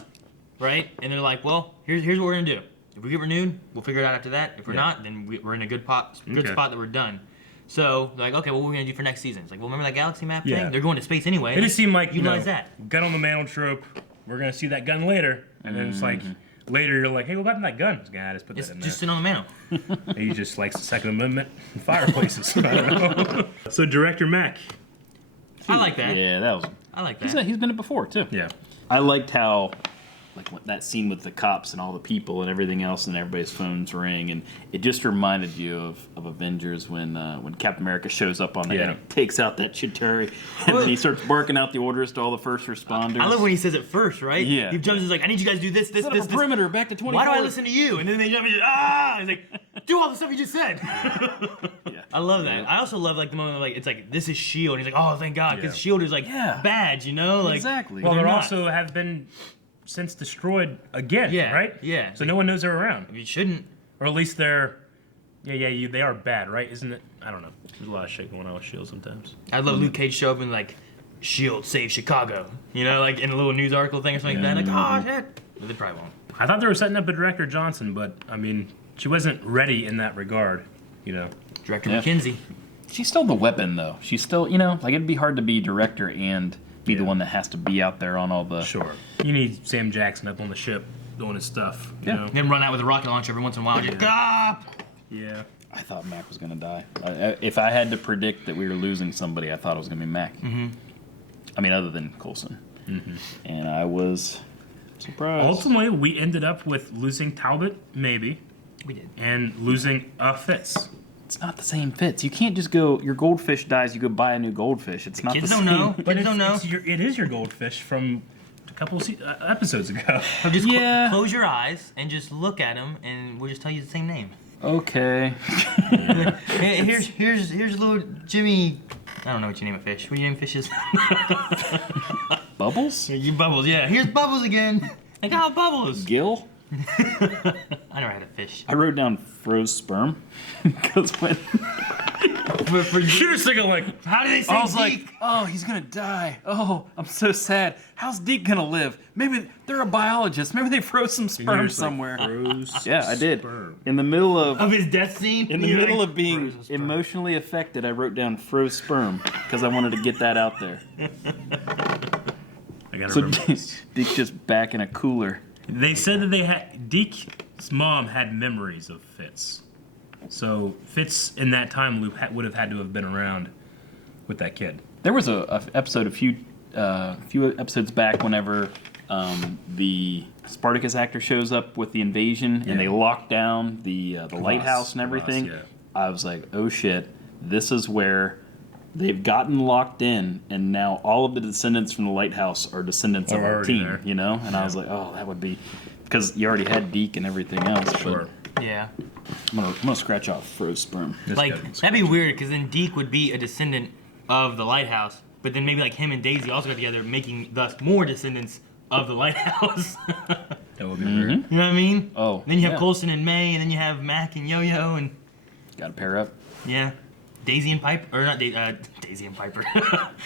right? And they're like, well, here's what we're gonna do. If we get renewed, we'll figure it out after that. If we're not, then we're in a good spot that we're done. So they're like, okay, well, what are we gonna do for next season? It's like, well, remember that galaxy map thing? They're going to space anyway. It just seemed like utilize that. Gun on the mantle trope. We're gonna see that gun later, and then it's like later you're like, hey, what about that gun? It's like, I just put that in there. Just sit on the mantle. He just likes the Second Amendment and fireplaces. I don't know. So Director Mac. I like that. Yeah, that was. I like that. He's been it before too. Yeah. I liked how, like that scene with the cops and all the people and everything else, and everybody's phones ring, and it just reminded you of Avengers when Captain America shows up on there and takes out that Chitauri, and then he starts barking out the orders to all the first responders. I love when he says it first, right? Yeah. He jumps and is like, I need you guys to do this, Set up a perimeter back to 24. Why do I listen to you? And then they jump and he's like, do all the stuff you just said. Yeah. I love that. I also love like the moment like it's like, this is S.h.i.e.L.D. and he's like, oh, thank God, because S.h.i.e.L.D. is like badge, like exactly. Well, they're they not. also have been since destroyed again, right? Yeah. So no one knows they're around. You shouldn't. Or at least they're, they are bad, right? Isn't it? I don't know. There's a lot of shit going on with S.h.i.E.L.D. sometimes. I'd love Luke Cage show up and like, S.h.i.e.L.D. save Chicago, like in a little news article thing or something like that. Like, oh shit. But they probably won't. I thought they were setting up a Director Johnson, but I mean, she wasn't ready in that regard, Director McKenzie. She's still the weapon, though. She's still, like it'd be hard to be director and be the one that has to be out there on all the. Sure. You need Sam Jackson up on the ship doing his stuff. You know? Then run out with a rocket launcher every once in a while. Just, Yeah. I thought Mac was gonna die. If I had to predict that we were losing somebody, I thought it was gonna be Mac. Mm-hmm. I mean, other than Coulson. Mm-hmm. And I was surprised. Ultimately, we ended up with losing Talbot, maybe. We did. And losing Fitz. It's not the same Fitz. You can't just go, your goldfish dies, you go buy a new goldfish. It's not the Kids same. don't know. But Kids don't know. it is your goldfish from a couple of episodes ago. So just close your eyes and just look at him, and we'll just tell you the same name. Okay. Hey, here's little Jimmy. I don't know what you name a fish. What do you name fishes? Bubbles? You Bubbles, yeah. Here's Bubbles again. Like, oh, Bubbles. Gil? I never had a fish. I wrote down froze sperm because when For You're just thinking like, how do they say I was Deke? like, oh, he's gonna die. Oh, I'm so sad. How's Deke gonna live? Maybe they're a biologist. Maybe they froze some sperm somewhere. Yeah, I did. In the middle of his death scene? In the You're middle like, of being frozen sperm. emotionally affected, I wrote down froze sperm because I wanted to get that out there. I gotta So remember this. Deke's just back in a cooler. They said that they had Deke's mom had memories of Fitz, so Fitz in that time loop would have had to have been around with that kid. There was a episode a few episodes back whenever the Spartacus actor shows up with the invasion and they lock down the lighthouse and everything. yeah. I was like, oh shit, this is where they've gotten locked in, and now all of the descendants from the lighthouse are descendants of our already team, there. you know? And I was like, oh, that would be, because you already had Deke and everything else. Sure. Yeah. I'm gonna scratch off froze sperm. Like, that'd be weird, because then Deke would be a descendant of the lighthouse, but then maybe like him and Daisy also got together, making thus more descendants of the lighthouse. That would be weird. You know what I mean? Oh. Then you have yeah. Coulson and May, and then you have Mac and Yo-Yo, and Got to pair up. yeah, Daisy and Piper, or not Daisy and Piper,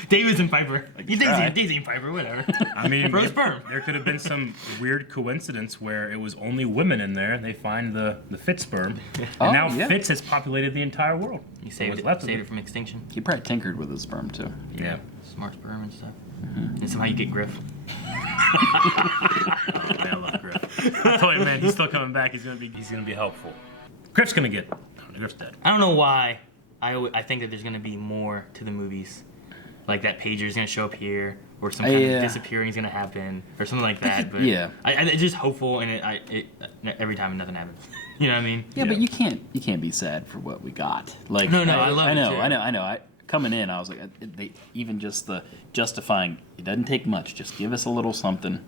Davis and Piper. You try. Daisy and Piper, whatever. I mean, Froze sperm. there could have been some weird coincidence where it was only women in there, and they find the Fitz sperm, and Oh, now yeah. Fitz has populated the entire world. You saved What's it, left of saved it from extinction. He probably tinkered with his sperm too. Yeah. Smart sperm and stuff. And somehow you get Griff. Oh, man, I love Griff. I told you, man, he's still coming back. He's gonna be helpful. Griff's gonna get. Oh, Griff's dead. I don't know why. I think that there's gonna be more to the movies, like that pager's gonna show up here, or some kind of disappearing is gonna happen, or something like that. But Yeah. I'm just hopeful, and every time nothing happens. You know what I mean? Yeah, but you can't be sad for what we got. Like No, I love it, know, too. I know. Coming in, I was like, they even just the justifying. It doesn't take much. Just give us a little something.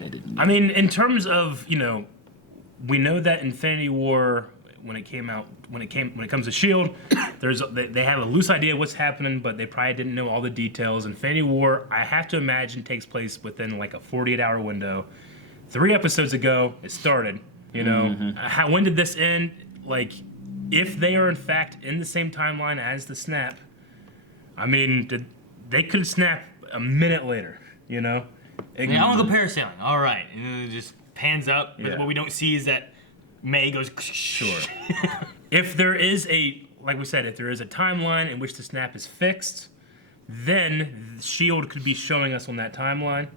They didn't. I mean, in terms of, we know that Infinity War, when it comes to S.h.i.e.L.D., they have a loose idea of what's happening, but they probably didn't know all the details. Infinity War, I have to imagine, takes place within like a 48-hour window. 3 episodes ago, it started. When did this end? Like, if they are in fact in the same timeline as the snap, I mean, they could snap a minute later. I want to go parasailing. All right, and then it just pans up. But what we don't see is that May goes. Sure. If there is like we said, if there is a timeline in which the snap is fixed, then S.h.i.e.L.D. could be showing us on that timeline.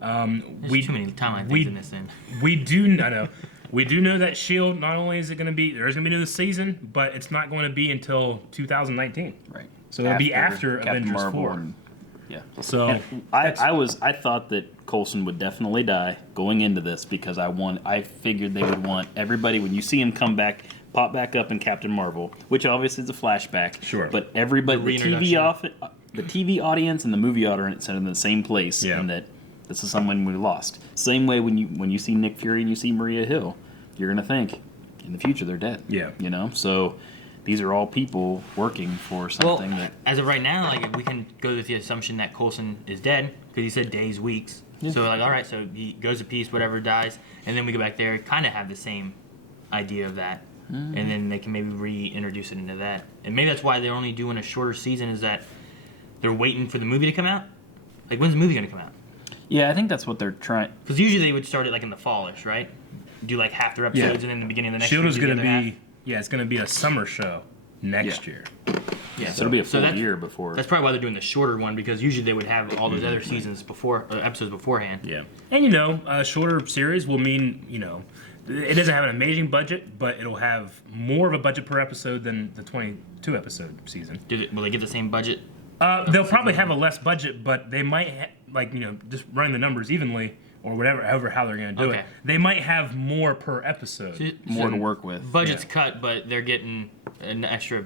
There's too many timeline things in this thing. We do know that S.h.i.e.L.D. not only is it going to be there's going to be another season, but it's not going to be until 2019. Right. So it'll be after Captain Avengers Marvel 4. and- yeah. So And I thought that Coulson would definitely die going into this because I figured they would want everybody when you see him come back, pop back up in Captain Marvel, which obviously is a flashback. Sure. But everybody, the TV audience and the movie audience are in the same place, and that this is someone we lost. Same way when you see Nick Fury and you see Maria Hill, you're gonna think in the future they're dead. Yeah. So these are all people working for something that. As of right now, like we can go with the assumption that Coulson is dead because he said days, weeks. Yeah. So all right, so he goes to peace, whatever dies, and then we go back there, kind of have the same idea of that, and then they can maybe reintroduce it into that, and maybe that's why they're only doing a shorter season is that they're waiting for the movie to come out. Like when's the movie gonna come out? Yeah, I think that's what they're trying. Because usually they would start it like in the fallish, right? Do like half their episodes and then the beginning of the next. S.h.i.e.L.D. is year, going do to the other be it's going to be a summer show next year. Yeah, So it'll be a full year before. That's probably why they're doing the shorter one because usually they would have all those other seasons before episodes beforehand. Yeah, and a shorter series will mean it doesn't have an amazing budget, but it'll have more of a budget per episode than the 22 episode season. Will they get the same budget? They'll probably have a less budget, but they might just running the numbers evenly or how they're going to do it. They might have more per episode, more to work with. Budget's cut, but they're getting an extra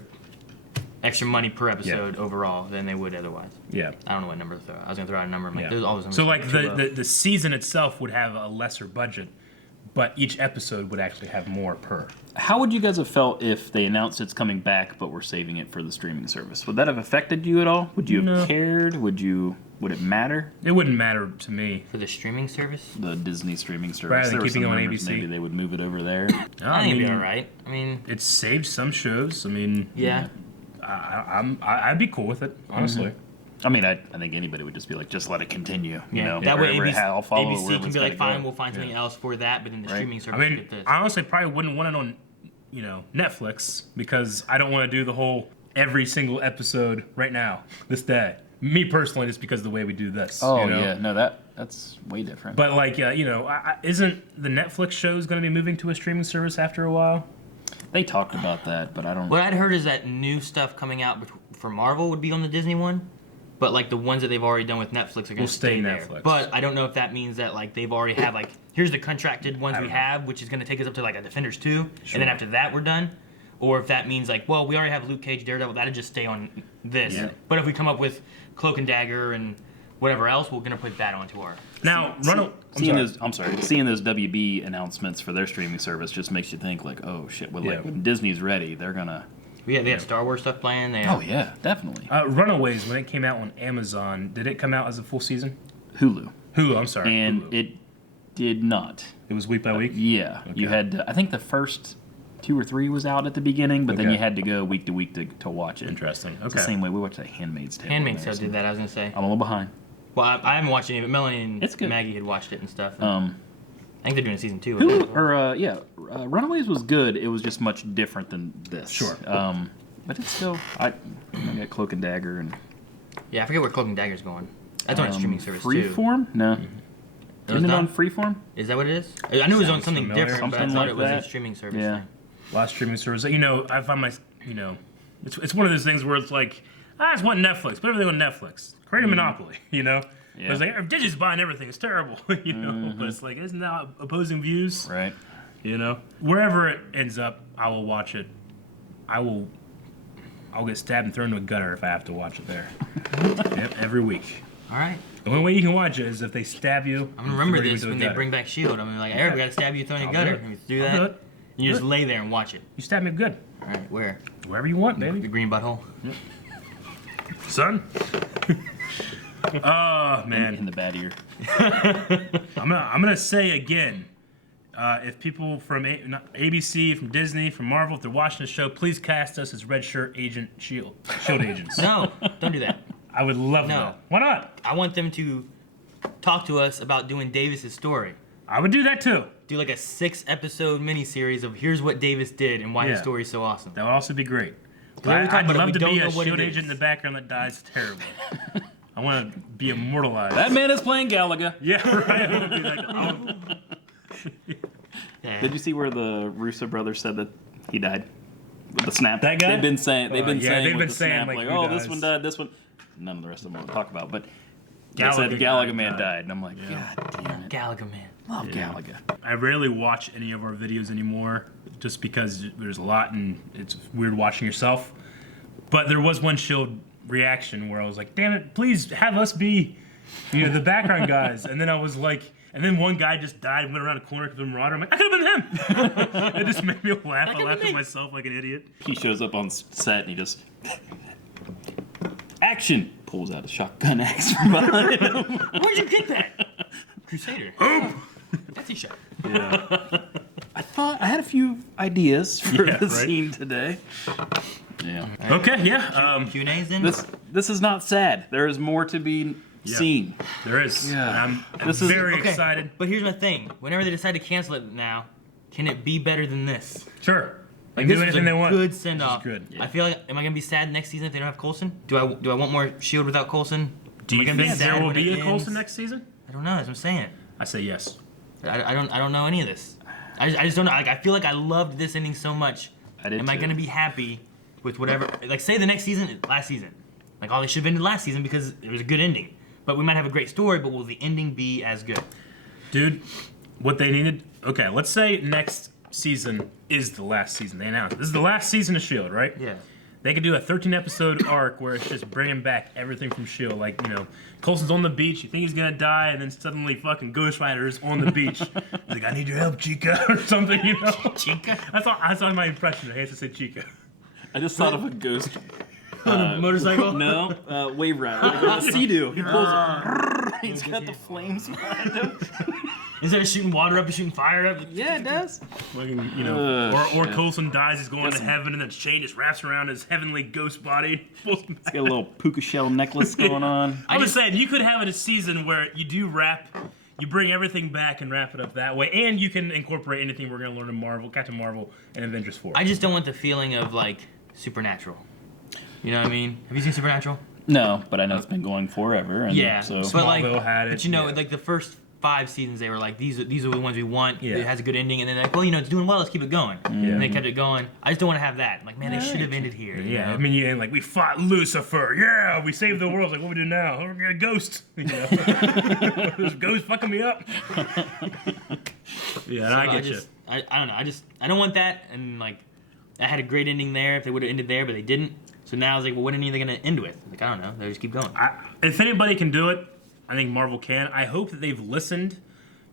money per episode overall than they would otherwise. Yeah. I don't know what number to throw. I was gonna throw out a number. I'm like, there's all those numbers. So like the season itself would have a lesser budget, but each episode would actually have more per. How would you guys have felt if they announced it's coming back, but we're saving it for the streaming service? Would that have affected you at all? Would you have cared? Would it matter? It wouldn't matter to me. For the streaming service? The Disney streaming service. Rather than There were keeping some it on rumors ABC. Maybe they would move it over there. I think it'd be alright. I mean, it saved some shows. I mean, yeah. I'd be cool with it, honestly. I mean, I think anybody would just be like, just let it continue. You know, that way wherever ABC, I'll follow it ABC wherever can it's be like, gotta fine, go. we'll find something else for that, but then the streaming service I mean, get this. I honestly probably wouldn't want it on, Netflix because I don't want to do the whole every single episode right now, this day. Me personally, just because of the way we do this. Oh yeah, no, that's way different. But like, isn't the Netflix shows going to be moving to a streaming service after a while? They talked about that, but I don't. What I'd heard is that new stuff coming out for Marvel would be on the Disney one, but like the ones that they've already done with Netflix are going to stay there. Netflix. But I don't know if that means that like they've already have like here's the contracted ones we have, which is going to take us up to like a Defenders 2, and then after that we're done. Or if that means like, well, we already have Luke Cage, Daredevil, that'll just stay on this. Yeah. But if we come up with Cloak and Dagger and whatever else, we're gonna put that onto our. Now, seeing those WB announcements for their streaming service just makes you think like, oh shit, well, like when Disney's ready, they're gonna. Yeah, they had Star Wars stuff playing. Oh yeah, definitely. Runaways, when it came out on Amazon, did it come out as a full season? Hulu, I'm sorry. And Hulu. it did not. It was week by week. Yeah, okay. You had I think the first 2 or 3 was out at the beginning, but then you had to go week to week to watch it. Interesting. Okay. It's the same way we watched that Handmaid's Tale. Handmaid's Tale did that. I was gonna say. I'm a little behind. Well, I haven't watched any, but Melanie and Maggie had watched it and stuff. I think they're doing season 2. Runaways was good. It was just much different than this. Sure. But it's still I got Cloak and Dagger and. Yeah, I forget where Cloak and Dagger's going. That's on a streaming service too. Freeform? No. Isn't it on Freeform? Is that what it is? I knew it was on something different, but I thought it was a streaming service thing. Last streaming service. I find it's one of those things where it's like, I just want Netflix. Put everything on Netflix. Create a monopoly, Yeah. It's like, if Digi's buying everything, it's terrible, But it's like, isn't that opposing views? Right. Wherever it ends up, I will watch it. I'll get stabbed and thrown into a gutter if I have to watch it there. Yep, every week. All right. The only way you can watch it is if they stab you. I'm gonna remember this when they bring back S.h.i.e.L.D. I'm gonna be like, Eric, we gotta stab you, throw in a gutter. Can we do that? You just lay there and watch it. You stab me good. All right, where? Wherever you want, baby. The green butthole. Yep. Son. Oh man. In the bad ear. I'm gonna say again. If people from ABC, from Disney, from Marvel, if they're watching the show, please cast us as red shirt agent S.h.i.e.L.D. agents. No, don't do that. I would love that. Why not? I want them to talk to us about doing Davis's story. I would do that too. Do like a 6-episode miniseries of here's what Davis did and why his story's so awesome. That would also be great. I'd love to be a S.h.i.E.L.D. agent in the background that dies terribly. I want to be immortalized. That man is playing Galaga. Yeah, right. I want to be like, Did you see where the Russo brothers said that he died with the snap? That guy? They've been saying they've been saying like, who oh, dies. this one died, this one. None of the rest of them want to talk about, but they Galaga said Galaga man died, and I'm like, Yeah. God damn it. Galaga man. Love Galaga. I rarely watch any of our videos anymore, just because there's a lot and it's weird watching yourself. But there was one S.h.i.E.L.D. reaction where I was like, damn it, please have us be, the background guys. And then I was like, and then one guy just died and went around a corner because of Marauder. I'm like, I could have been him. It just made me laugh. I laughed at myself like an idiot. He shows up on set and he just action pulls out a shotgun axe from behind him. Where'd you get that? Crusader. That's a shot. Yeah. I had a few ideas for the scene today. Yeah. Okay. Yeah. Q&A's in. This is not sad. There is more to be seen. There is. Yeah. I'm very excited. But here's my thing. Whenever they decide to cancel it now, can it be better than this? Sure. Like, do this anything is they a want. good send off. Good. I feel like, am I gonna be sad next season if they don't have Coulson? Do I want more S.h.i.E.L.D. without Coulson? Do you think there will be a Coulson next season? I don't know. That's what I'm saying. I say yes. I don't know any of this. I just don't know. Like, I feel like I loved this ending so much. Am I gonna be happy with whatever? Like, say the next season, last season. Like, they should have ended last season because it was a good ending. But we might have a great story, but will the ending be as good? Dude, what they needed. Okay, let's say next season is the last season. They announced this is the last season of S.h.I.E.L.D., right? Yeah. They could do a 13-episode arc where it's just bringing back everything from S.h.i.e.L.D. Like, you know, Coulson's on the beach, you think he's gonna die, and then suddenly fucking Ghost Rider's on the beach. He's like, I need your help, Chica, or something, you know? Chica? That's all my impression. I hate to say Chica. I just thought of a ghost. On a motorcycle? No, wave rider. Like Sea-Doo. He pulls it. He's got the flames behind him. Instead of shooting water up, he's shooting fire up. Yeah, it does. Fucking, you know, or Coulson dies, he's going to heaven, and the chain just wraps around his heavenly ghost body. He's got a little puka shell necklace going on. I'm just saying, you could have a season where you do you bring everything back and wrap it up that way, and you can incorporate anything we're going to learn in Marvel, Captain Marvel, and Avengers 4. I just don't want the feeling of, like, Supernatural. You know what I mean? Have you seen Supernatural? No, but I know it's been going forever. And yeah, so. but like, had it, but you know, yeah. like the first 5 seasons, they were like, these are the ones we want. Yeah. It has a good ending, and then they're like, well, you know, it's doing well, let's keep it going. And they kept it going. I just don't want to have that. Like, man, they should have ended here. You know? I mean, you ain't like, we fought Lucifer, yeah, we saved the world. It's like, what we do now? We're gonna get a ghost. You know? There's a ghost fucking me up. Yeah, and I get you. I don't know. I don't want that. And like, I had a great ending there if they would have ended there, but they didn't. So now I was like, well, what ending are they gonna end with? Like, I don't know. They just keep going. If anybody can do it, I think Marvel can. I hope that they've listened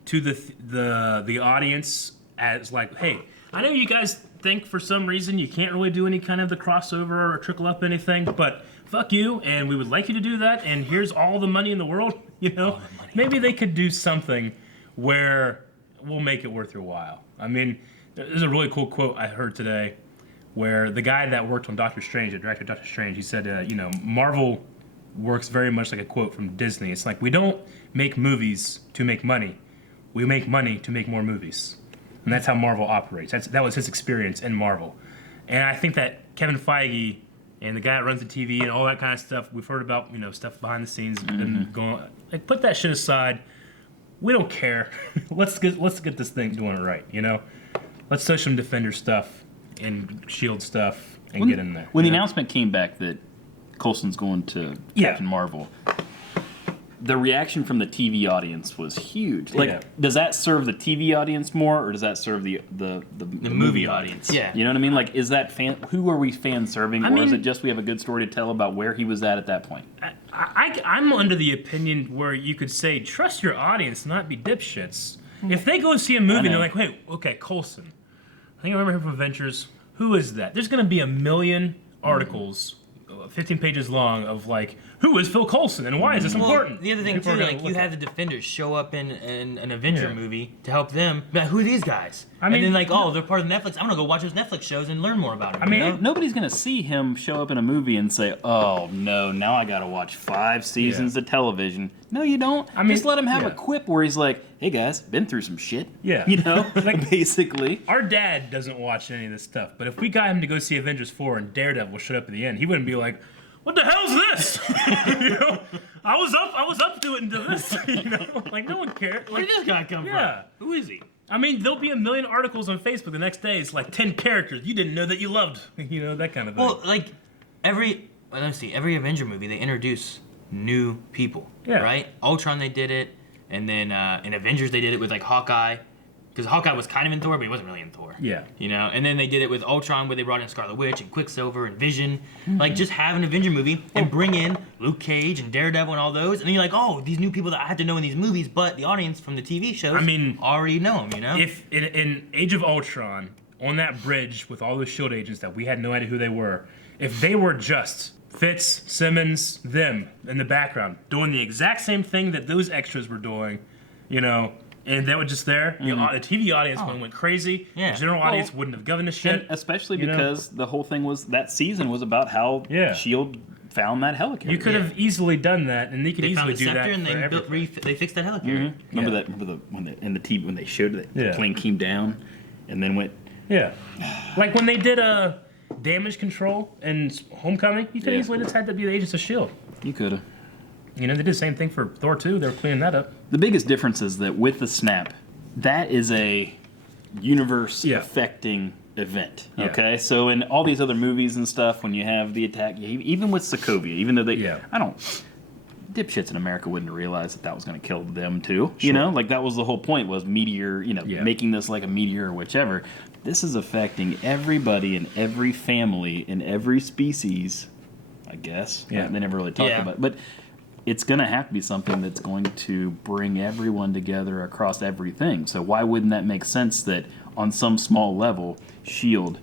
to the audience as like, hey, I know you guys think for some reason you can't really do any kind of the crossover or trickle up anything, but fuck you, and we would like you to do that, and here's all the money in the world, you know? Maybe they could do something where we'll make it worth your while. I mean, there's a really cool quote I heard today where the guy that worked on Doctor Strange, the director of Doctor Strange, he said, you know, Marvel works very much like a quote from Disney. It's like, we don't make movies to make money. We make money to make more movies. And that's how Marvel operates. That was his experience in Marvel. And I think that Kevin Feige and the guy that runs the TV and all that kind of stuff, we've heard about, you know, stuff behind the scenes, and going, like, put that shit aside. We don't care. let's get this thing doing it right, you know? Let's touch some Defender stuff and S.h.i.e.L.D. stuff and get in there. When the announcement came back that Coulson's going to Captain Marvel, the reaction from the TV audience was huge. Like, does that serve the TV audience more, or does that serve the movie audience? Yeah. You know what I mean? Like, is that who are we fan serving, or mean, is it just we have a good story to tell about where he was at that point? I'm under the opinion where you could say, trust your audience, not be dipshits. If they go see a movie and they're like, wait, okay, Coulson. I think I remember him from Avengers. Who is that? There's going to be a million articles, 15 pages long, of like, who is Phil Coulson and why is this important? The other thing too, like, you have the Defenders show up in an Avenger movie to help them. But who are these guys? And then like, oh, they're part of Netflix. I'm gonna go watch those Netflix shows and learn more about them. I mean, nobody's gonna see him show up in a movie and say, "Oh no, now I gotta watch 5 seasons of television." No, you don't. I mean, just let him have a quip where he's like, "Hey guys, been through some shit." Yeah, you know, like basically. Our dad doesn't watch any of this stuff, but if we got him to go see Avengers 4 and Daredevil showed up at the end, he wouldn't be like, what the hell's this? You know, I was up to it into this. You know, like no one cared. Where did this guy come from? Who is he? I mean, there'll be a million articles on Facebook the next day. It's like 10 characters you didn't know that you loved. You know, that kind of thing. Well, like every Avenger movie they introduce new people. Yeah. Right? Ultron they did it, and then in Avengers they did it with like Hawkeye. Because Hawkeye was kind of in Thor, but he wasn't really in Thor. Yeah. You know? And then they did it with Ultron, where they brought in Scarlet Witch and Quicksilver and Vision. Like, just have an Avenger movie and bring in Luke Cage and Daredevil and all those. And then you're like, oh, these new people that I have to know in these movies, but the audience from the TV shows already know them, you know? If in Age of Ultron, on that bridge with all those S.h.i.E.L.D. agents that we had no idea who they were, if they were just Fitz, Simmons, them in the background, doing the exact same thing that those extras were doing, you know, and they were just there, the TV audience went crazy. Yeah. The general audience wouldn't have given a shit. And especially because the whole thing was, that season was about how S.h.i.e.L.D. found that helicarrier. You could have easily done that, and they could easily do that. And they fixed that helicarrier. Remember when they showed that the plane came down and then went. Yeah. Like when they did damage control and Homecoming, you could easily just had to be the agents of S.h.i.e.L.D. You could have. You know, they did the same thing for Thor 2. They were cleaning that up. The biggest difference is that with the snap, that is a universe-affecting event. Okay? So in all these other movies and stuff, when you have the attack, even with Sokovia, even though dipshits in America wouldn't have realized that was going to kill them too. You know, like that was the whole point, was meteor, making this like a meteor or whichever. This is affecting everybody in every family in every species, I guess. Yeah. They never really talked about it. But it's going to have to be something that's going to bring everyone together across everything. So why wouldn't that make sense that on some small level, S.h.i.e.L.D.,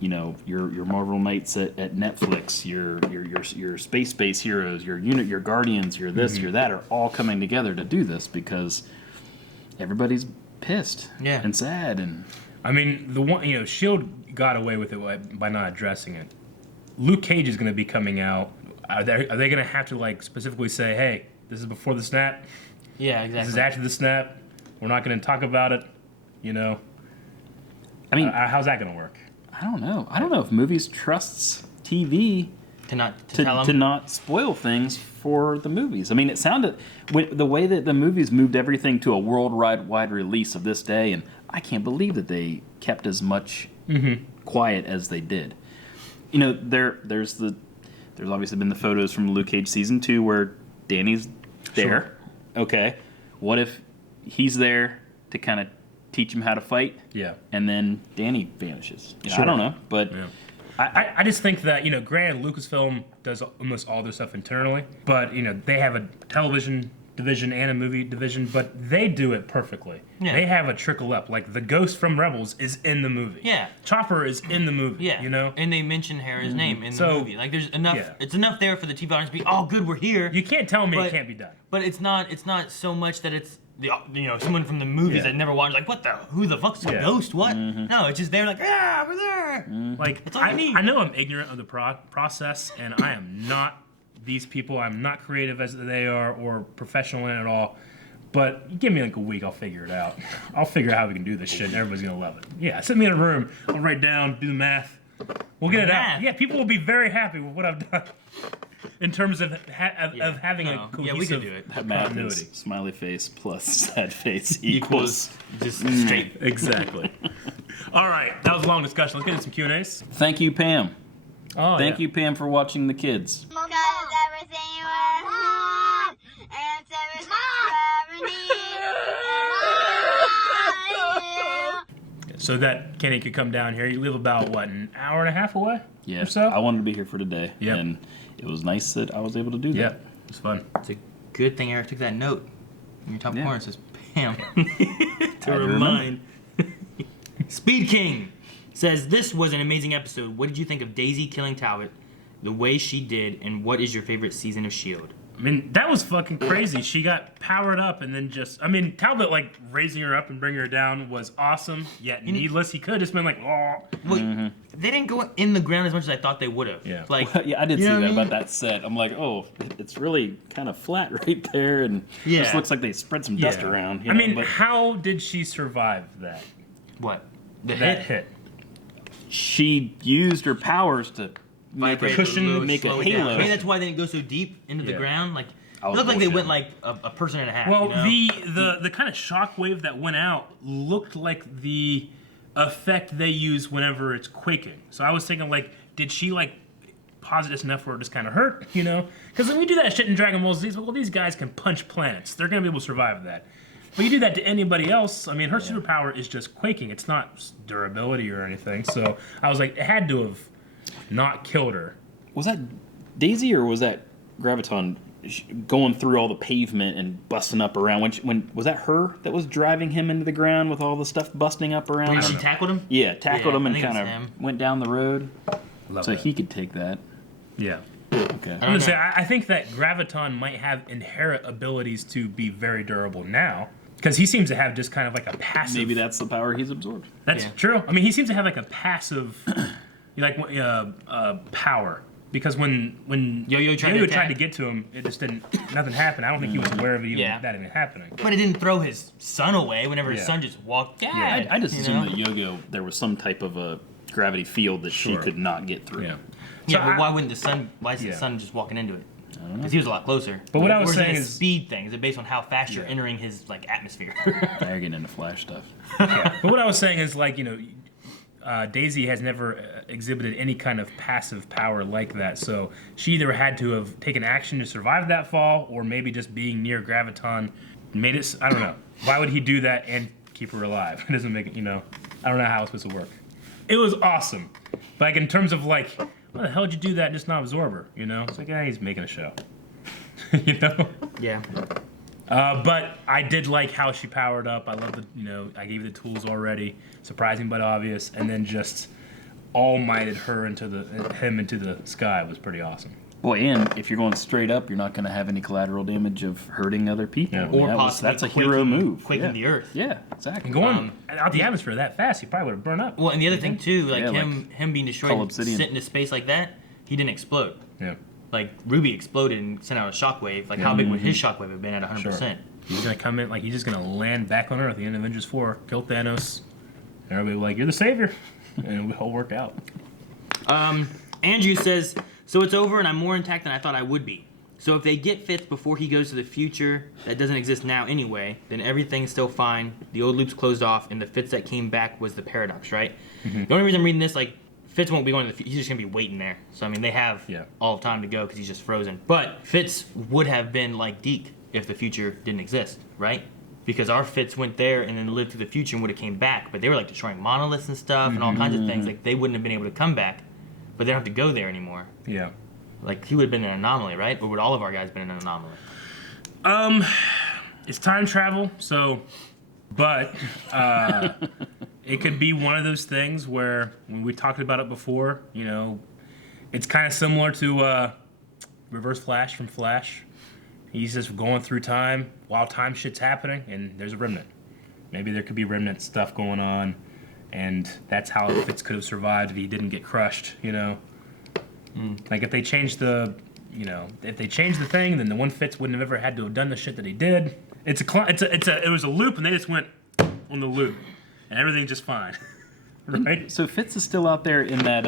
your Marvel mates at Netflix, your space heroes, your Guardians, your this, your that, are all coming together to do this because everybody's pissed and sad. And I mean, the one S.h.i.e.L.D. got away with it by not addressing it. Luke Cage is going to be coming out. Are they going to have to like specifically say, hey, this is before the snap? Yeah, exactly. This is after the snap. We're not going to talk about it. I mean, how's that going to work? I don't know. I don't know if movies trusts TV to not spoil things for the movies. I mean, it sounded the way that the movies moved everything to a worldwide release of this day, and I can't believe that they kept as much quiet as they did. There's obviously been the photos from Luke Cage season 2 where Danny's there. Sure. Okay, what if he's there to kind of teach him how to fight? Yeah. And then Danny vanishes. I don't know, but I just think that granted, Lucasfilm does almost all their stuff internally, but they have a television division and a movie division, but they do it perfectly. Yeah. They have a trickle up. Like the ghost from Rebels is in the movie. Yeah. Chopper is in the movie. Yeah. And they mention Hera's name in the movie. Like there's enough. Yeah. It's enough there for the TV audience to be, oh, good, we're here. You can't tell me it can't be done. But it's not so much that it's someone from the movies that never watched, like, who the fuck's a ghost? What? No, it's just they're like, we're there. Like, that's all I need. I know I'm ignorant of the process, and I am not these people. I'm not creative as they are or professional in it at all. But give me like a week, I'll figure it out. I'll figure out how we can do this shit, and everybody's gonna love it. Yeah, sit me in a room, I'll write down, do the math. We'll get it out. Yeah, people will be very happy with what I've done. In terms of having a cohesive we can do it. That math is smiley face plus sad face equals just straight. Exactly. All right, that was a long discussion. Let's get into some Q&As. Thank you, Pam. Oh, Thank you, Pam, for watching the kids. So that Kenny could come down here. You live about, an hour and a half away? Yeah. Or so? I wanted to be here for today. Yeah. And it was nice that I was able to do that. Yeah, it was fun. It's a good thing Eric took that note in your top corner. It says Pam. to remind. Speed King says, this was an amazing episode. What did you think of Daisy killing Talbot the way she did, and what is your favorite season of S.h.i.e.L.D.? I mean, that was fucking crazy. She got powered up and then Talbot, raising her up and bringing her down was awesome, yet needless. He could have just been like, oh. Well, they didn't go in the ground as much as I thought they would have. Yeah. I did see that about that set. I'm like, oh, it's really kind of flat right there, and it just looks like they spread some dust around. How did she survive that? What? That hit? She used her powers to make a cushion, make a halo. Maybe that's why they didn't go so deep into the ground. Like, it looked like they went like a person and a half. Well, the kind of shock wave that went out looked like the effect they use whenever it's quaking. So I was thinking, did she pause it enough where it just kind of hurt? Because when we do that shit in Dragon Ball Z, these guys can punch planets. They're gonna be able to survive that. But you do that to anybody else, her superpower is just quaking. It's not durability or anything. So I was like, it had to have not killed her. Was that Daisy or was that Graviton going through all the pavement and busting up around? When was that her that was driving him into the ground with all the stuff busting up around? When she tackled him? Yeah, tackled him and kind of went down the road. Love so that. He could take that. Yeah. Okay. I'm gonna say I think that Graviton might have inherent abilities to be very durable now. Because he seems to have just kind of like a passive... Maybe that's the power he's absorbed. That's true. He seems to have like a passive... power. Because when Yo-Yo tried to get to him, it just didn't... Nothing happened. I don't think he was aware of that even happening. But it didn't throw his son away whenever his son just walked down. Yeah, I just assumed that Yo-Yo, there was some type of a gravity field that she could not get through. Yeah, but why wouldn't the sun... Why is the sun just walking into it? Because he was a lot closer. But what I was saying is speed thing. Is it based on how fast you're entering his atmosphere? They're getting into Flash stuff. Yeah. But what I was saying is Daisy has never exhibited any kind of passive power like that. So she either had to have taken action to survive that fall, or maybe just being near Graviton made it. I don't know. Why would he do that and keep her alive? It doesn't make it. I don't know how it's supposed to work. It was awesome. Like in terms of like, why the hell did you do that and just not absorb her? It's like, he's making a show. Yeah. But I did like how she powered up. I love I gave you the tools already, surprising but obvious, and then just all-mighted him into the sky was pretty awesome. Boy, and if you're going straight up, you're not going to have any collateral damage of hurting other people. Yeah. I mean, Or possibly that's a hero move. Quaking the earth. Yeah, exactly. And going out the atmosphere that fast, he probably would have burned up. Well, and the other thing too, like Yeah, him being destroyed, Call and Obsidian. sent into space like that, he didn't explode. Yeah. Like Ruby exploded and sent out a shockwave. Like how big would his shockwave have been at 100%? Sure. He's gonna come in like he's just gonna land back on Earth at the end of Avengers 4, kill Thanos, and everybody will be like, "You're the savior," and it'll all work out. Andrew says, so it's over and I'm more intact than I thought I would be. So if they get Fitz before he goes to the future that doesn't exist now anyway, then everything's still fine. The old loop's closed off, and the Fitz that came back was the paradox, right? The only reason I'm reading this, like, Fitz won't be going to the future. He's just going to be waiting there. So, I mean, they have all the time to go because he's just frozen. But Fitz would have been like Deke if the future didn't exist, right? Because our Fitz went there and then lived through the future and would have came back. But they were, like, destroying monoliths and stuff and all kinds of things. Like, they wouldn't have been able to come back. But they don't have to go there anymore. Yeah. Like, he would have been an anomaly, right? Or would all of our guys been an anomaly? It's time travel, so, but it could be one of those things where, when we talked about it before, it's kind of similar to Reverse Flash from Flash. He's just going through time while time shit's happening, and there's a remnant. Maybe there could be remnant stuff going on, and that's how Fitz could have survived if he didn't get crushed, Like if they changed the thing, then the one Fitz wouldn't have ever had to have done the shit that he did. It was a loop, and they just went on the loop, and everything's just fine, right? So Fitz is still out there in that.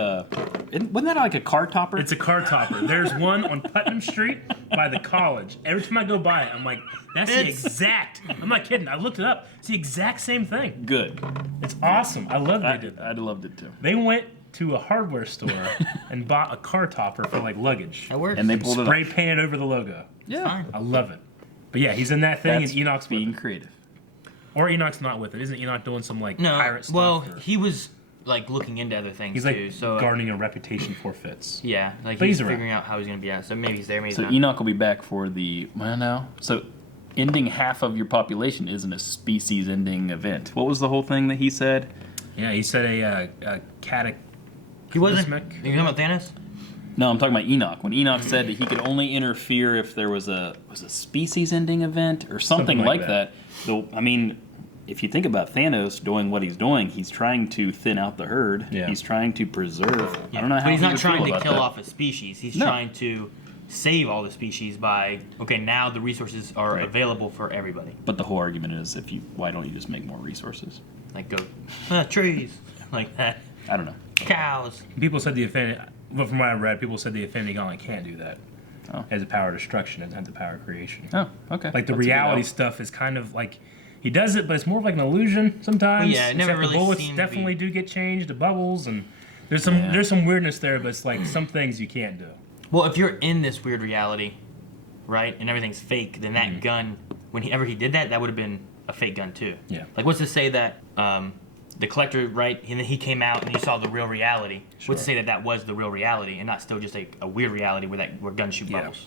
Wasn't that like a car topper? It's a car topper. There's one on Putnam Street by the college. Every time I go by it, I'm like, that's the exact. I'm not kidding. I looked it up. It's the exact same thing. Good. It's awesome. I love that they did that. I'd loved it too. They went to a hardware store and bought a car topper for like luggage. That works. And they pulled it Spray off. painted over the logo. Yeah. Fine. I love it. But yeah, he's in that thing, That's and Enoch's being with it. creative. Or Enoch's not with it. Isn't Enoch doing some like No, pirate stuff? well, or- he was, like, looking into other things, he's like too. So, garnering a reputation for Fitz. yeah, like, But he's he's around. figuring out how he's going to be out. So maybe he's there, maybe he's So not. Enoch will be back for the So ending half of your population isn't a species-ending event. What was the whole thing that he said? Yeah, he said a He wasn't. cataclysmic. You talking about Thanos? No, I'm talking about Enoch. When Enoch said that he could only interfere if there was a species-ending event or something like that. Though, I mean, if you think about Thanos doing what he's doing, he's trying to thin out the herd. Yeah. He's trying to preserve. I don't know how But he's he not would trying feel to about kill that. off a species. He's No. trying to save all the species by, okay, now the resources are Right. available for everybody. But the whole argument is, why don't you just make more resources? Like, go, trees, like that. I don't know. Cows. People said the Infinity. Well, from what I read, people said the Infinity Gauntlet can't do that. Oh. It has the power of destruction. It doesn't have the power of creation. Oh, okay. Like the That's a good reality out. stuff is kind of like he does it, but it's more of like an illusion sometimes. Well, yeah, it never Except really the bullets seemed to definitely be- do get changed. The bubbles and there's some weirdness there, but it's like some things you can't do. Well, if you're in this weird reality, right, and everything's fake, then that gun, whenever he did that, that would have been a fake gun too. Yeah. Like, what's to say that the collector, right, and then he came out and you saw the real reality? What's to say that that was the real reality and not still just a weird reality where guns shoot Yeah. bubbles?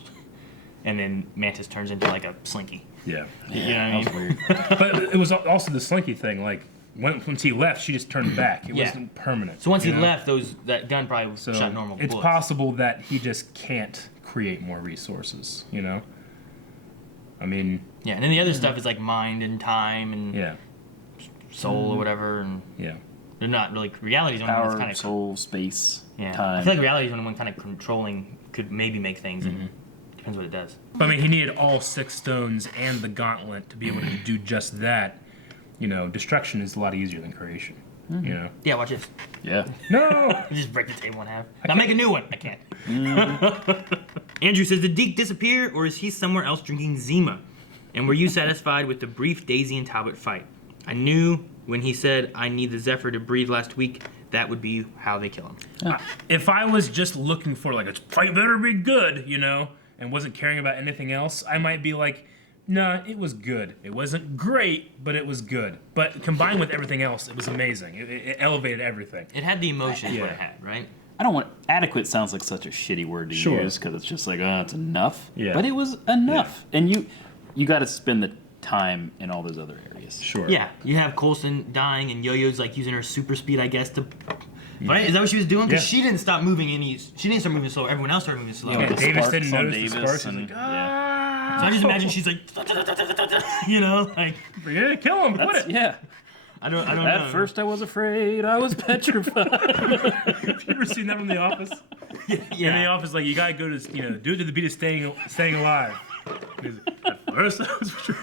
And then Mantis turns into like a slinky. Yeah. You know what I mean? That was weird. But it was also the Slinky thing. Like once he left, she just turned back. It Yeah. wasn't permanent. So once he you know? left, that gun probably So shot normal it's bullets. possible that he just can't create more resources. I mean, Yeah, and then the other stuff is like mind and time and yeah, soul or whatever, and yeah. they're not really reality's the only one Power, that's kind of soul, space, yeah. I time. feel like reality's the only one kind of controlling could maybe make things, Mm-hmm. and depends what it does. But I mean, he needed all 6 stones and the gauntlet to be able to do just that. Destruction is a lot easier than creation. Yeah, watch this. Yeah. No. Just break the table in half. Now make a new one. I can't. Andrew says, did Deke disappear, or is he somewhere else drinking Zima? And were you satisfied with the brief Daisy and Talbot fight? I knew when he said, I need the Zephyr to breathe last week, that would be how they kill him. If I was just looking for like a fight better be good, you know, and wasn't caring about anything else, I might be like, nah, it was good. It wasn't great, but it was good. But combined with everything else, it was amazing. It elevated everything. It had the emotions what it had, right? I don't want adequate sounds like such a shitty word to use because it's just like, oh, it's enough. Yeah. But it was enough, and you got to spend the time in all those other areas. Sure. Yeah, you have Coulson dying and Yo-Yo's like using her super speed, I guess, to. Right? Is that what she was doing? Because she didn't stop moving any. She didn't start moving slow. Everyone else started moving slow. Yeah, Davis didn't notice Davis the sparks. and, He's like, ah. So I just imagine she's like, you know, like. Yeah, kill him. Quit it. Yeah. I don't know. At first I was afraid. I was petrified. Have you ever seen that from The Office? Yeah. In The Office, like, you gotta go to, you know, do it to the beat of staying alive. At first I was afraid.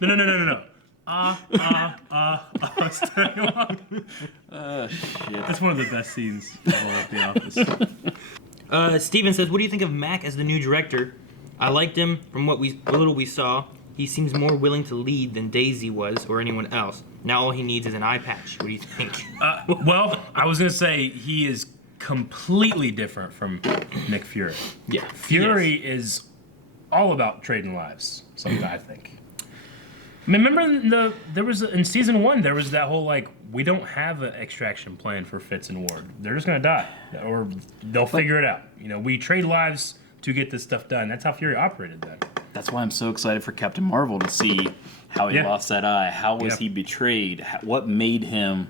No. Staying alive. Shit. That's one of the best scenes of all of The Office. Steven says, what do you think of Mac as the new director? I liked him from what little we saw. He seems more willing to lead than Daisy was or anyone else. Now all he needs is an eye patch. What do you think? Well, I was gonna say he is completely different from Nick Fury. Yeah, Fury is all about trading lives. Something I think. I mean, remember there was in season 1 there was that whole like we don't have an extraction plan for Fitz and Ward. They're just gonna die or they'll figure it out. You know, we trade lives to get this stuff done. That's how Fury operated then. That's why I'm so excited for Captain Marvel to see how he lost that eye. How was he betrayed? What made him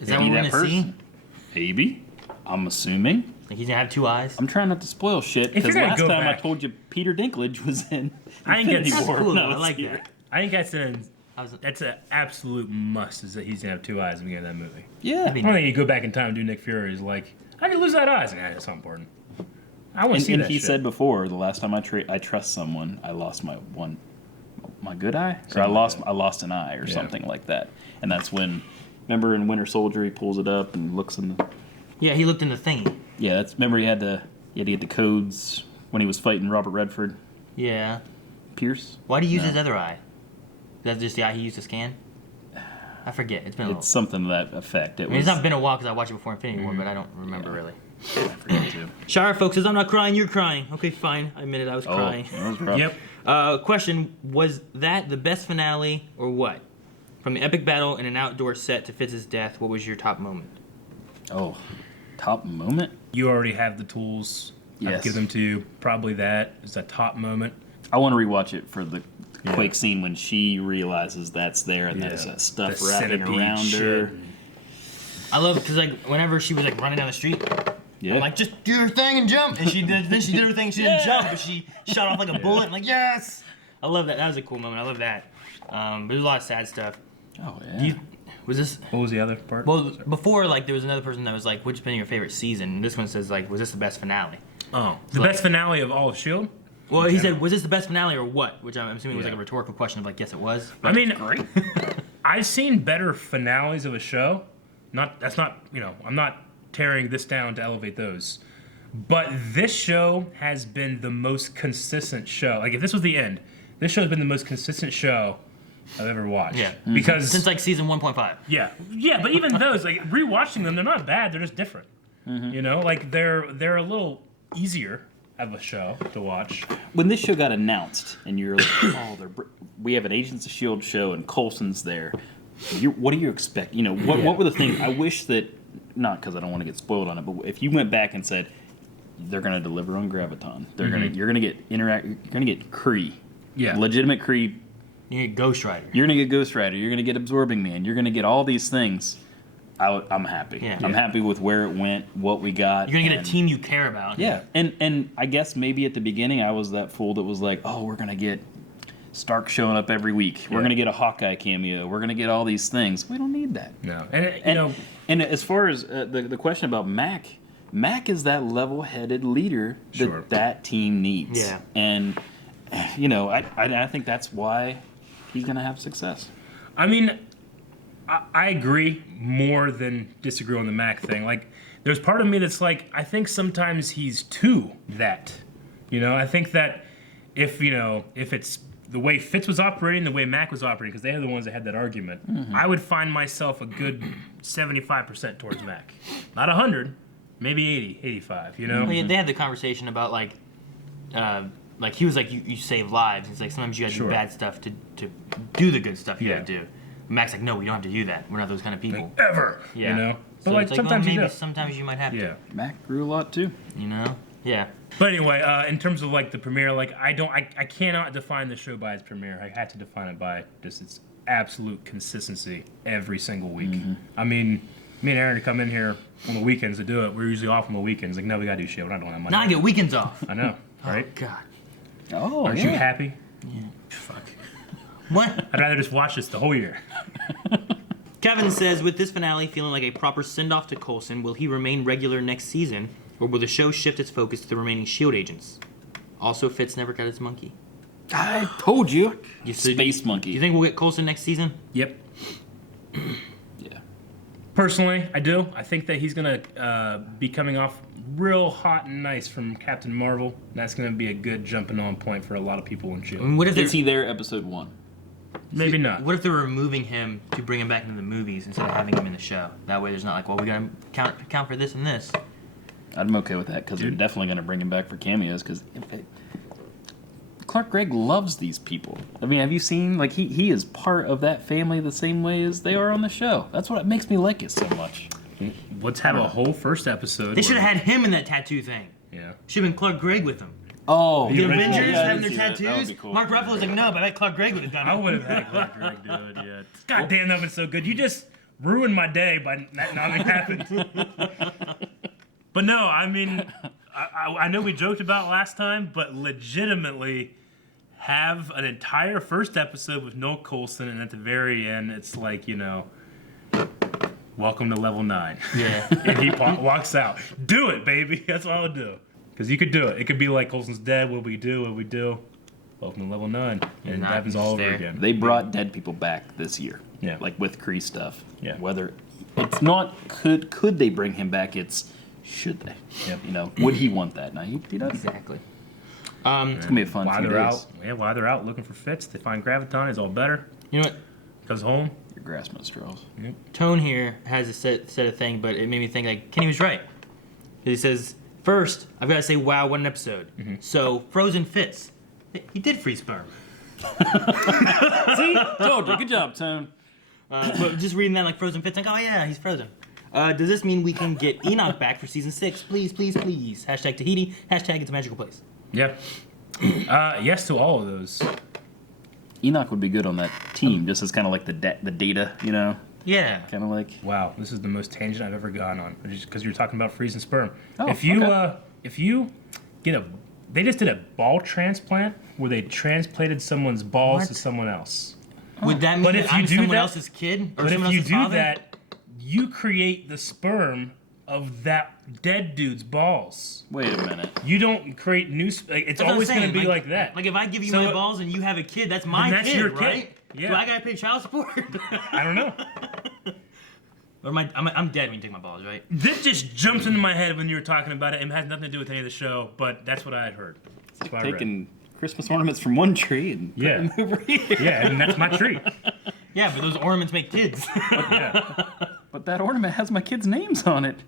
Is that what we're gonna see? Maybe. I'm assuming. Like he's gonna have 2 eyes? I'm trying not to spoil shit because last time I told you Peter Dinklage was in I think Infinity that's War. cool. when I was like here. that. I think that's an absolute must. Is that he's gonna have 2 eyes in the beginning of that movie. Yeah. I don't think you go back in time and do Nick Fury is like I can lose that eye. Nah, that's not important. I want to see And that he shit. said before, the last time I trust someone, I lost my good eye, or I lost an eye, or something like that. And that's when, remember in Winter Soldier, he pulls it up and looks in the. Yeah, he looked in the thingy. Yeah, remember he had to get the codes when he was fighting Robert Redford. Yeah. Pierce. Why do you use his other eye? Is that just the eye he used to scan? I forget. It's been a little. It's something to that effect. It's not been a while because I watched it before Infinity War, but I don't remember really. I forget too. Shire folks says, I'm not crying, you're crying. Okay, fine. I admitted I was crying. That was rough. Yep. Question, was that the best finale or what? From the epic battle in an outdoor set to Fitz's death, what was your top moment? Oh, top moment? You already have the tools. Yes. I'd give them to you. Probably that is a top moment. I want to rewatch it for the Quake scene when she realizes that's there and there's that stuff The wrapping centipede around shit. her. I love it because like whenever she was like running down the street, Yeah. I'm like, just do your thing and jump. And she did. Then she did her thing. She didn't jump, but she shot off like a bullet. I'm like, yes. I love that. That was a cool moment. I love that. But there's a lot of sad stuff. Oh yeah. Was this? What was the other part? Well, before like there was another person that was like, which has been your favorite season? And this one says like, was this the best finale? Oh, the best finale of all of S.h.i.e.L.D.? Well, he said, was this the best finale or what? Which I'm assuming was like a Yeah. rhetorical question of like, yes, it was. I mean, I've seen better finales of a show. That's not, you know, I'm not tearing this down to elevate those. But this show has been the most consistent show. Like, if this was the end, this show has been the most consistent show I've ever watched. Yeah. Because Since like season 1.5. Yeah, but even those, like rewatching them, they're not bad. They're just different. You know, like they're a little easier of a show to watch. When this show got announced, and you're like, oh, we have an Agents of S.h.i.e.L.D. show, and Coulson's there. What do you expect? You know, what were the things? I wish that, not because I don't want to get spoiled on it, but if you went back and said they're going to deliver on Graviton, you're going to get Kree, legitimate Kree. You get Ghost Rider. You're going to get Ghost Rider. You're going to get Absorbing Man. You're going to get all these things. I'm happy. Yeah. I'm happy with where it went, what we got. You're gonna get a team you care about. Yeah, and I guess maybe at the beginning I was that fool that was like, oh, we're gonna get Stark showing up every week. We're gonna get a Hawkeye cameo. We're gonna get all these things. We don't need that. No, and as far as the question about Mac is that level-headed leader that team needs. Yeah, and you know, I think that's why he's gonna have success. I mean, I agree more than disagree on the Mac thing. Like, there's part of me that's like, I think sometimes he's too that. You know, I think that if it's the way Fitz was operating, the way Mac was operating, because they are the ones that had that argument, I would find myself a good 75% towards Mac. Not 100, maybe 80, 85, you know? Well, yeah, they had the conversation about, like he was like, you save lives. He's like, sometimes you gotta do bad stuff to do the good stuff you gotta do. Mac's like, no, we don't have to do that. We're not those kind of people. Like, ever, you know? But So like, it's sometimes maybe you do. sometimes you might have to. Mac grew a lot too. You know? Yeah. But anyway, in terms of like the premiere, like I cannot define the show by its premiere. I had to define it by just its absolute consistency every single week. I mean, me and Aaron come in here on the weekends to do it. We're usually off on the weekends. Like, no, we gotta do shit. We're not doing that much. Now I get weekends off. I know, right? Oh, God. Oh, Aren't you happy? Yeah. Fuck. What? I'd rather just watch this the whole year. Kevin says, with this finale feeling like a proper send-off to Coulson, will he remain regular next season, or will the show shift its focus to the remaining S.h.i.e.L.D. agents? Also, Fitz never got his monkey. I told you. Said, Space monkey. Do you think we'll get Coulson next season? Yep. Yeah. Personally, I do. I think that he's gonna be coming off real hot and nice from Captain Marvel. That's gonna be a good jumping on point for a lot of people in S.h.i.E.L.D. I mean, what if Is he there episode 1? Maybe not. What if they're removing him to bring him back into the movies instead of having him in the show? That way there's not like, well, we gotta count for this and this. I'm okay with that because they're definitely going to bring him back for cameos because Clark Gregg loves these people. I mean, have you seen, like, he is part of that family the same way as they are on the show. That's what makes me like it so much. Let's have a whole first episode. They should have had him in that tattoo thing. Yeah. Should have been Clark Gregg with him. Oh, The original- Avengers yeah, I having didn't their see that. That would tattoos. be cool. Mark Ruffalo's like, no, but I bet Clark Gregg would have done it. I would have had Clark Gregg do it, yeah. God damn, that was so good. You just ruined my day by that not having happened. But no, I mean, I know we joked about last time, but legitimately have an entire first episode with no Coulson, and at the very end, it's like, you know, welcome to level 9. Yeah. And he walks out. Do it, baby. That's what I would do. Because you could do it. It could be like Coulson's dead. What we do? Welcome to level 9. And it Not happens all over there. again. They brought dead people back this year. Yeah. Like with Kree stuff. Yeah. Whether it's not could they bring him back, it's should they? Yep. You know, would he want that? Now he does. Exactly. It's gonna be a fun While 2 they're days. out, while they're out looking for Fitz, they find Graviton. It's all better. You know what? Goes home. Your grasping at straws. Tone here has a set of thing, but it made me think like Kenny was right. 'Cause he says, first, I've got to say, wow, what an episode. So, Frozen Fitz. He did free sperm. See? Told you. Good job, Tone. But just reading that like Frozen Fitz, like, oh yeah, he's frozen. Does this mean we can get Enoch back for season 6? Please, please, please. Hashtag Tahiti. Hashtag it's a magical place. Yeah. Yes to all of those. Enoch would be good on that team, just as kind of like the data, you know? Yeah. Kind of like. Wow, this is the most tangent I've ever gone on. Because you're talking about freezing sperm. Oh, if you okay. get they just did a ball transplant where they transplanted someone's balls What? to someone else. Would that mean But that if you I'm do someone that- else's kid? Or But someone if you else's do father? that, you create the sperm of that dead dude's balls. Wait a minute. You don't create new. It's That's what I'm always going to saying, be like that. Like if I give you So- my balls and you have a kid, that's my that's kid, your kid. right? Yeah. Do I gotta pay child support? I don't know. Or I'm dead when you take my balls, right? This just jumps into my head when you were talking about it, and it has nothing to do with any of the show. But that's what I had heard. That's what I read. Taking Christmas ornaments from one tree and putting them over here. Yeah, and that's my tree. Yeah, but those ornaments make kids. Yeah. But that ornament has my kids' names on it.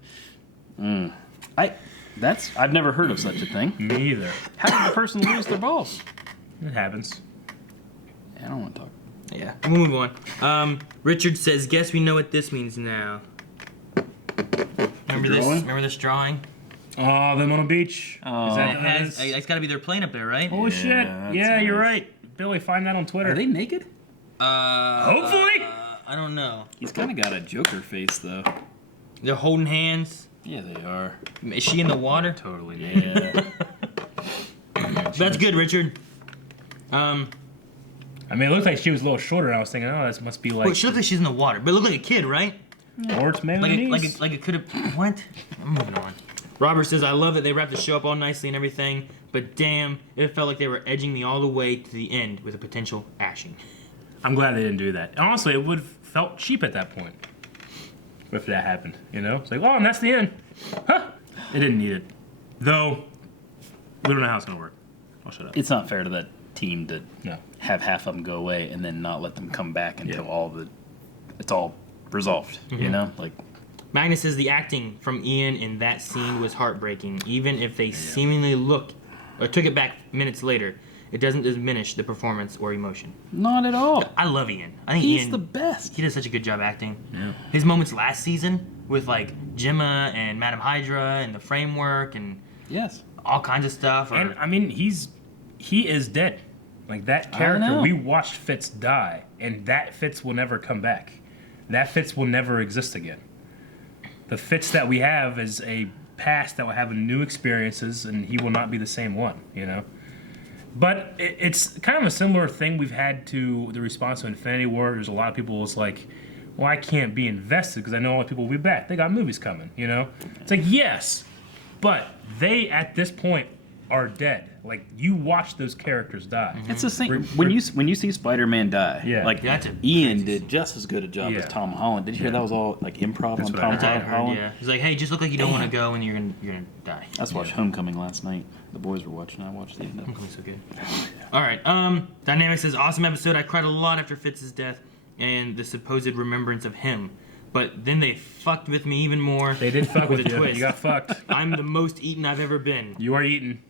I've never heard of such a thing. Me either. How did the person lose their balls? It happens. I don't want to talk. Yeah, we'll move on. Richard says, guess we know what this means now. Remember this? drawing? Remember this drawing? Oh, them on a beach. Oh. Is that It what it has, is? it's gotta be their plane up there, right? Holy shit. that's Yeah, you're nice. right. Billy, find that on Twitter. Are they naked? Hopefully. I don't know. He's kind of got a Joker face, though. They're holding hands. Yeah, they are. Is she in the water? Totally naked. Yeah. That's good, Richard. I mean, it looked like she was a little shorter, and I was thinking, oh, this must be like... Well, she looks like she's in the water, but it looked like a kid, right? Or it's mayonnaise. Like it could have. What? I'm moving on. Robert says, I love that they wrapped the show up all nicely and everything, but damn, it felt like they were edging me all the way to the end with a potential ashing. I'm glad they didn't do that. Honestly, it would have felt cheap at that point. If that happened, you know? It's like, oh, and that's the end. Huh? It didn't need it. Though, we don't know how it's going to work. I'll shut up. It's not fair to that team to No. have half of them go away and then not let them come back until it's all resolved. You know, like. Magnus says the acting from Ian in that scene was heartbreaking. Even if they seemingly took it back minutes later, it doesn't diminish the performance or emotion. Not at all. I love Ian. I think He's Ian, the best. He does such a good job acting. Yeah. His moments last season with like Gemma and Madame Hydra and the framework and all kinds of stuff. And I mean, he is dead. Like that character, we watched Fitz die, and that Fitz will never come back. That Fitz will never exist again. The Fitz that we have is a past that will have new experiences, and he will not be the same one, you know? But it's kind of a similar thing we've had to the response to Infinity War. There's a lot of people was like, well, I can't be invested because I know all the people will be back. They got movies coming, you know? It's like, yes, but they, at this point, are dead. Like, you watch those characters die. It's the same. When you see Spider-Man die, like Ian did just as good a job as Tom Holland. Did you hear that was all like improv on Tom Holland? Yeah. He's like, hey, just look like you don't want to go and you're gonna die. I just watched Homecoming last night. The boys were watching. I watched the end of it. Homecoming's so good. All right. Dynamic says, awesome episode. I cried a lot after Fitz's death and the supposed remembrance of him. But then they fucked with me even more. They did fuck with a you. twist. You got fucked. I'm the most eaten I've ever been. You are eaten.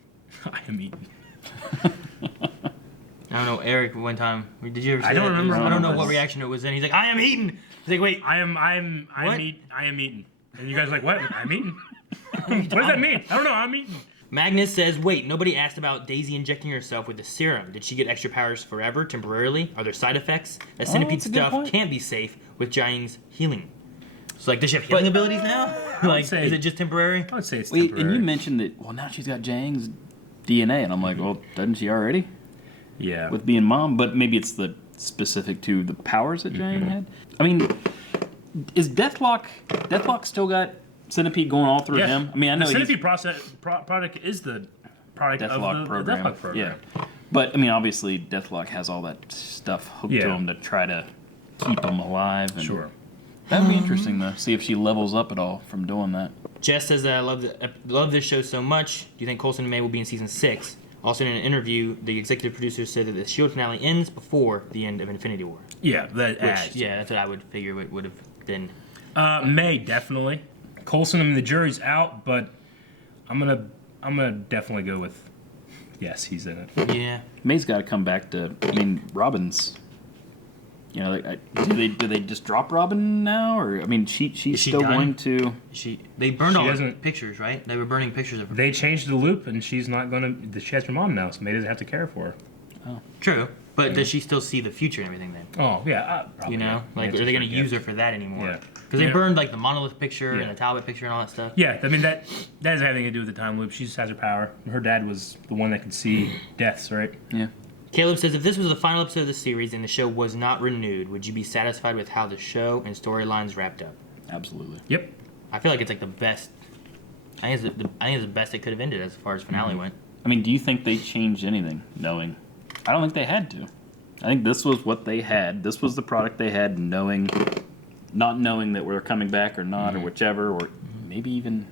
I am eaten. I don't know, Eric, one time, did you ever say I don't that? remember. I don't know what reaction it was in. He's like, I am eaten. He's like, wait. I am eaten. And you guys are like, what? I'm eaten? What does that mean? I don't know. I'm eaten. Magnus says, wait, nobody asked about Daisy injecting herself with the serum. Did she get extra powers forever, temporarily? Are there side effects? That centipede stuff can't be safe with Jiang's healing. So, like, does she have healing abilities now? Like, is it just temporary? I would say it's temporary. And you mentioned that, well, now she's got Jiang's DNA, and I'm like, well, doesn't she already? Yeah. With being mom, but maybe it's the specific to the powers that Jiang had. I mean, is Deathlock still got Centipede going all through him? I mean, I know the Centipede product is the product Deathlock of the program. Deathlock program. Yeah. But I mean, obviously, Deathlock has all that stuff hooked to him to try to keep him alive. And sure. That would be interesting, though. See if she levels up at all from doing that. Jess says that I love this show so much. Do you think Coulson and May will be in season 6? Also, in an interview, the executive producer said that the S.h.i.e.L.D. finale ends before the end of Infinity War. Yeah, that's what I would figure it would have been. May definitely. Coulson, I mean, the jury's out, but I'm gonna definitely go with yes, he's in it. Yeah. May's got to come back to. I mean, Robin's. You know, do they just drop Robin now, or I mean, she's still going to. They burned all the pictures, right? They were burning pictures of her. They changed the loop, and she's not gonna. She has her mom now, so May doesn't have to care for her. Oh, true. But does she still see the future and everything then? Oh yeah, probably. You know, like are they gonna use her for that anymore? Yeah. Because they burned like the monolith picture and the Talbot picture and all that stuff. Yeah, I mean that has everything to do with the time loop. She just has her power. Her dad was the one that could see deaths, right? Yeah. Caleb says, if this was the final episode of the series and the show was not renewed, would you be satisfied with how the show and storylines wrapped up? Absolutely. Yep. I feel like it's like the best. I think it's the best it could have ended as far as finale went. I mean, do you think they changed anything? Knowing, I don't think they had to. I think this was what they had. This was the product they had. Not knowing that we're coming back or not, or whichever, or maybe even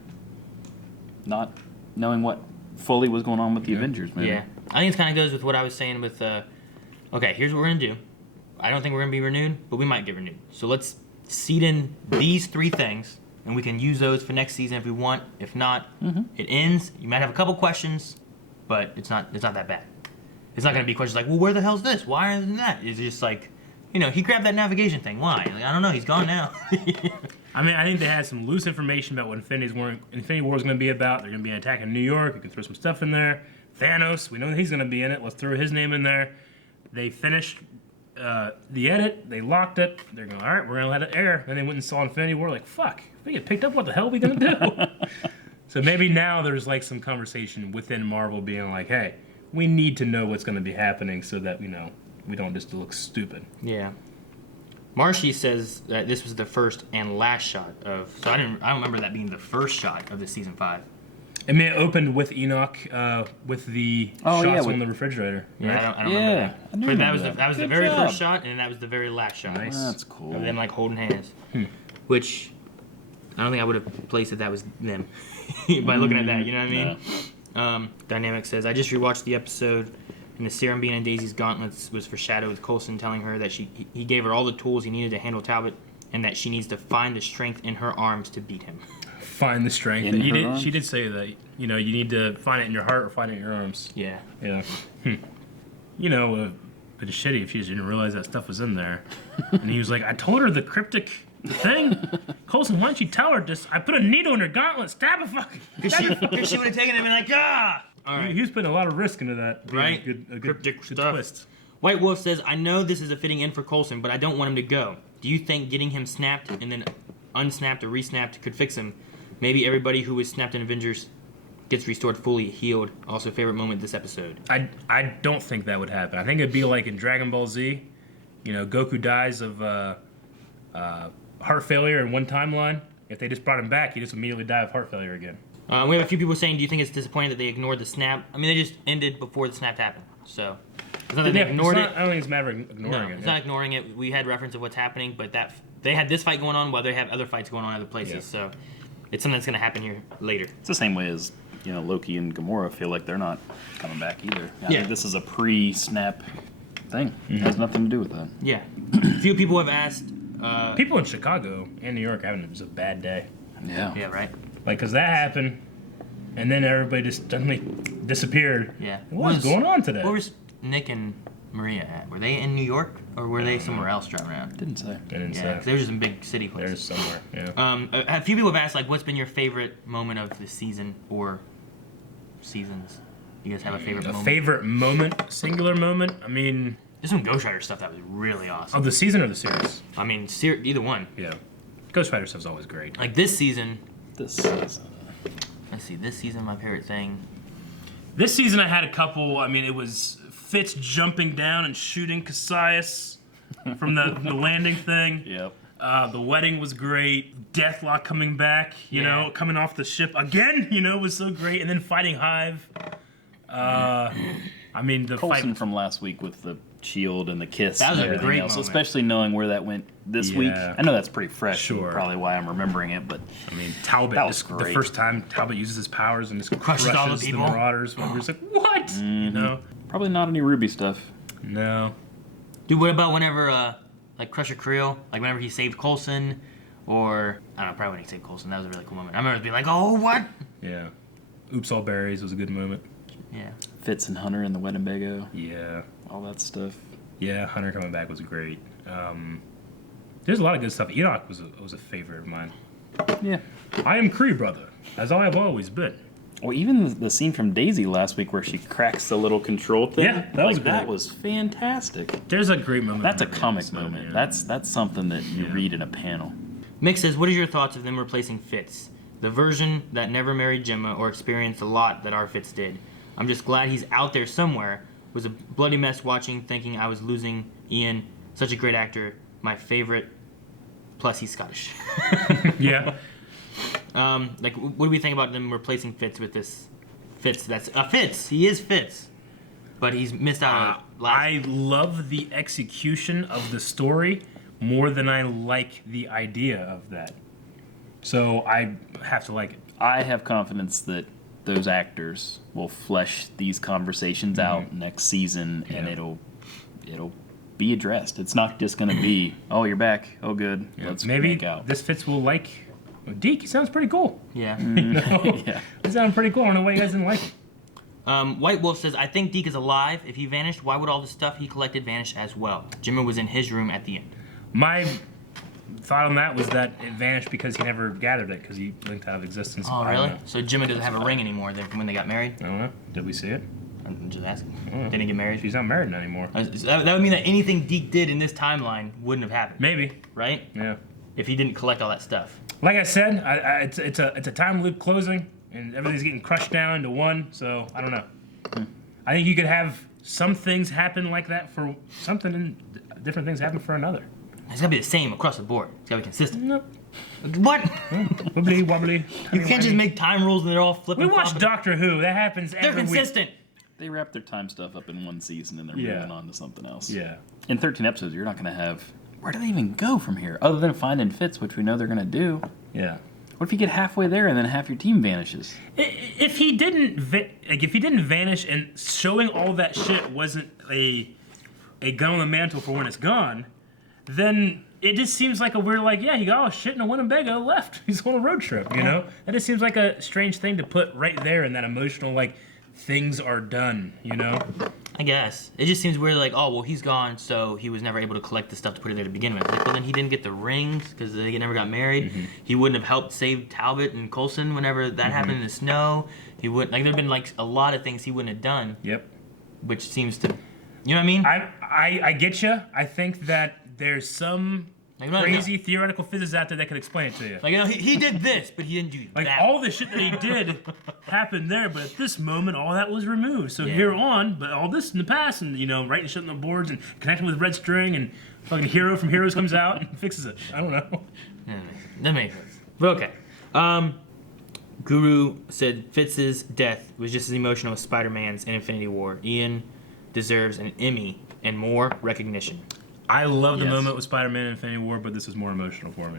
not knowing what fully was going on with the Avengers. Maybe. Yeah. I think it kind of goes with what I was saying with, okay, here's what we're going to do. I don't think we're going to be renewed, but we might get renewed. So let's seed in these 3 things, and we can use those for next season if we want. If not, it ends. You might have a couple questions, but it's not that bad. It's not going to be questions like, well, where the hell's this? Why isn't that? It's just like, you know, he grabbed that navigation thing. Why? Like, I don't know. He's gone now. I mean, I think they had some loose information about what Infinity War is going to be about. They're going to be attacking New York. You can throw some stuff in there. Thanos, we know he's going to be in it. Let's throw his name in there. They finished the edit. They locked it. They're going, all right, we're going to let it air. Then they went and saw Infinity War. Like, fuck, if we get picked up, what the hell are we going to do? So maybe now there's like some conversation within Marvel being like, hey, we need to know what's going to be happening so that we know we don't just look stupid. Yeah. Marshy says that this was the first and last shot of. So I don't remember that being the first shot of the season 5. I mean, it opened with Enoch with the shots on the refrigerator. Yeah, right? I don't remember that. But that was the very job. first shot, and that was the very last shot. Nice. That's cool. Of them like holding hands, which I don't think I would have placed that was them by looking at that. You know what I mean? Dynamic says I just rewatched the episode, and the serum being in Daisy's gauntlets was foreshadowed with Coulson telling her that he gave her all the tools he needed to handle Talbot, and that she needs to find the strength in her arms to beat him. Find the strength. In her arms? She did say that. You know, you need to find it in your heart or find it in your arms. Yeah. Yeah. You know, bit of shitty if she just didn't realize that stuff was in there. And he was like, I told her the cryptic thing. Coulson, why don't you tell her this? I put a needle in her gauntlet. Stab a fucking. Because she would have taken it and been like, ah! All right. He was putting a lot of risk into that. Right? A good Cryptic good stuff. twist. White Wolf says, I know this is a fitting end for Coulson, but I don't want him to go. Do you think getting him snapped and then unsnapped or resnapped could fix him? Maybe everybody who was snapped in Avengers gets restored fully healed. Also, favorite moment this episode. I don't think that would happen. I think it'd be like in Dragon Ball Z. You know, Goku dies of heart failure in one timeline. If they just brought him back, he just immediately die of heart failure again. We have a few people saying, do you think it's disappointing that they ignored the snap? I mean, they just ended before the snap happened. So, it's not that they ignored it. I don't think it's a matter of ignoring it. It's not ignoring it. We had reference of what's happening, but they had this fight going on while they have other fights going on in other places. Yeah. So, it's something that's going to happen here later. It's the same way as, you know, Loki and Gamora feel like they're not coming back either. I Yeah. think this is a pre-snap thing. It has nothing to do with that. Yeah. A few people have asked. People in Chicago and New York having it was a bad day. Yeah. Yeah, right? Like, because that happened, and then everybody just suddenly disappeared. Yeah. What's going on today? Where was Nick and Maria at? Were they in New York, or were they somewhere else driving around? Didn't say. They didn't Yeah, say. 'cause they were just in big city There's places. somewhere, yeah. A few people have asked, like, what's been your favorite moment of the season or seasons? You guys have a favorite A moment? favorite moment, singular moment? I mean, There's some Ghost Rider stuff that was really awesome. of the season or the series? I mean, either one. Yeah. Ghost Rider stuff's always great. Like this season, This season. let's see, this season, my favorite thing. This season I had a couple. I mean, it was Fitz jumping down and shooting Cassius from the landing thing. Yep. The wedding was great. Deathlock coming back, you Yeah. know, coming off the ship again, you know, was so great. And then fighting Hive. I mean, the Coulson fight. from last week with the shield and the kiss That was and a everything great else, moment. especially knowing where that went this week. Yeah. I know that's pretty fresh. Sure. And probably why I'm remembering it, but I mean, Talbot. That was the great. first time Talbot uses his powers and just Crushes all the the people. Marauders. We're just like, what? You know? probably not any Ruby stuff. No. Dude, what about whenever, like Crusher Creel, like whenever he saved Coulson, or I don't know, probably when he saved Coulson, that was a really cool moment. I remember being like, oh, what? Yeah. Oops, all berries was a good moment. Yeah. Fitz and Hunter in the Winnebago, Yeah. all that stuff. Yeah, Hunter coming back was great. There's a lot of good stuff. Enoch was a favorite of mine. Yeah. I am Kree, brother, as I have always been. Well, even the scene from Daisy last week where she cracks the little control thing. Yeah, that was like, that great. was fantastic. There's a great moment. That's a in every comic episode, moment. yeah. That's something that you read in a panel. Mick says, what are your thoughts of them replacing Fitz? The version that never married Gemma or experienced a lot that our Fitz did. I'm just glad he's out there somewhere. It was a bloody mess watching, thinking I was losing Ian. Such a great actor. My favorite. Plus, he's Scottish. Yeah. Like, what do we think about them replacing Fitz with this Fitz? That's Fitz. He is Fitz, but he's missed out on. I love the execution of the story more than I like the idea of that. So I have to like it. I have confidence that those actors will flesh these conversations out next season, and Yeah. it'll be addressed. It's not just going to be, oh, you're back. Oh, good. Let's Maybe make out. this Fitz will like Deke. He sounds pretty cool. Yeah. You know? Yeah. He sounds pretty cool. I don't know why you guys didn't like him. White Wolf says, I think Deke is alive. If he vanished, why would all the stuff he collected vanish as well? Jimmy was in his room at the end. My thought on that was that it vanished because he never gathered it because he blinked out of existence. Oh, I don't really? know. So Jimmy doesn't have a ring anymore then from when they got married? I don't know. Did we see it? I'm just asking. know. Didn't he get married? She's not married anymore. That would mean that anything Deke did in this timeline wouldn't have happened, Maybe. right? Yeah. If he didn't collect all that stuff. Like I said, it's a time loop closing, and everything's getting crushed down into one. So I don't know. I think you could have some things happen like that for something, and different things happen for another. It's gotta be the same across the board. It's gotta be consistent. Nope. What? Wibbly wobbly. You can't just make time rules and they're all flipping. We watch flopping. Doctor Who. That happens They're every week. consistent. They wrap their time stuff up in one season, and they're Yeah. moving on to something else. Yeah. In 13 episodes, you're not going to have... Where do they even go from here? Other than finding Fitz, which we know they're going to do. Yeah. What if you get halfway there and then half your team vanishes? If he didn't vanish and showing all that shit wasn't a gun on the mantle for when it's gone, then it just seems like a weird, like, yeah, he got all shit in a Winnebago, left. He's on a road trip, you know? That just seems like a strange thing to put right there in that emotional, like, things are done, you know? I guess. It just seems weird, like, oh, well, he's gone, so he was never able to collect the stuff to put it there to begin with. Like, well, then he didn't get the rings because they never got married. He wouldn't have helped save Talbot and Coulson whenever that happened in the snow. He wouldn't, like, there'd been, like, a lot of things he wouldn't have done. Yep. Which seems to, you know what I mean? I get you. I think that there's some crazy theoretical physics out there that could explain it to you. Like, you know, he did this, but he didn't do like that. all the shit that he did happened there, but at this moment, all that was removed. So here on, but all this in the past, and you know, writing shit on the boards and connecting with red string, and fucking Hero from Heroes comes out and fixes it. I don't know. That makes sense. But okay. Guru said Fitz's death was just as emotional as Spider-Man's in Infinity War. Ian deserves an Emmy and more recognition. I love the moment with Spider-Man in Infinity War, but this was more emotional for me.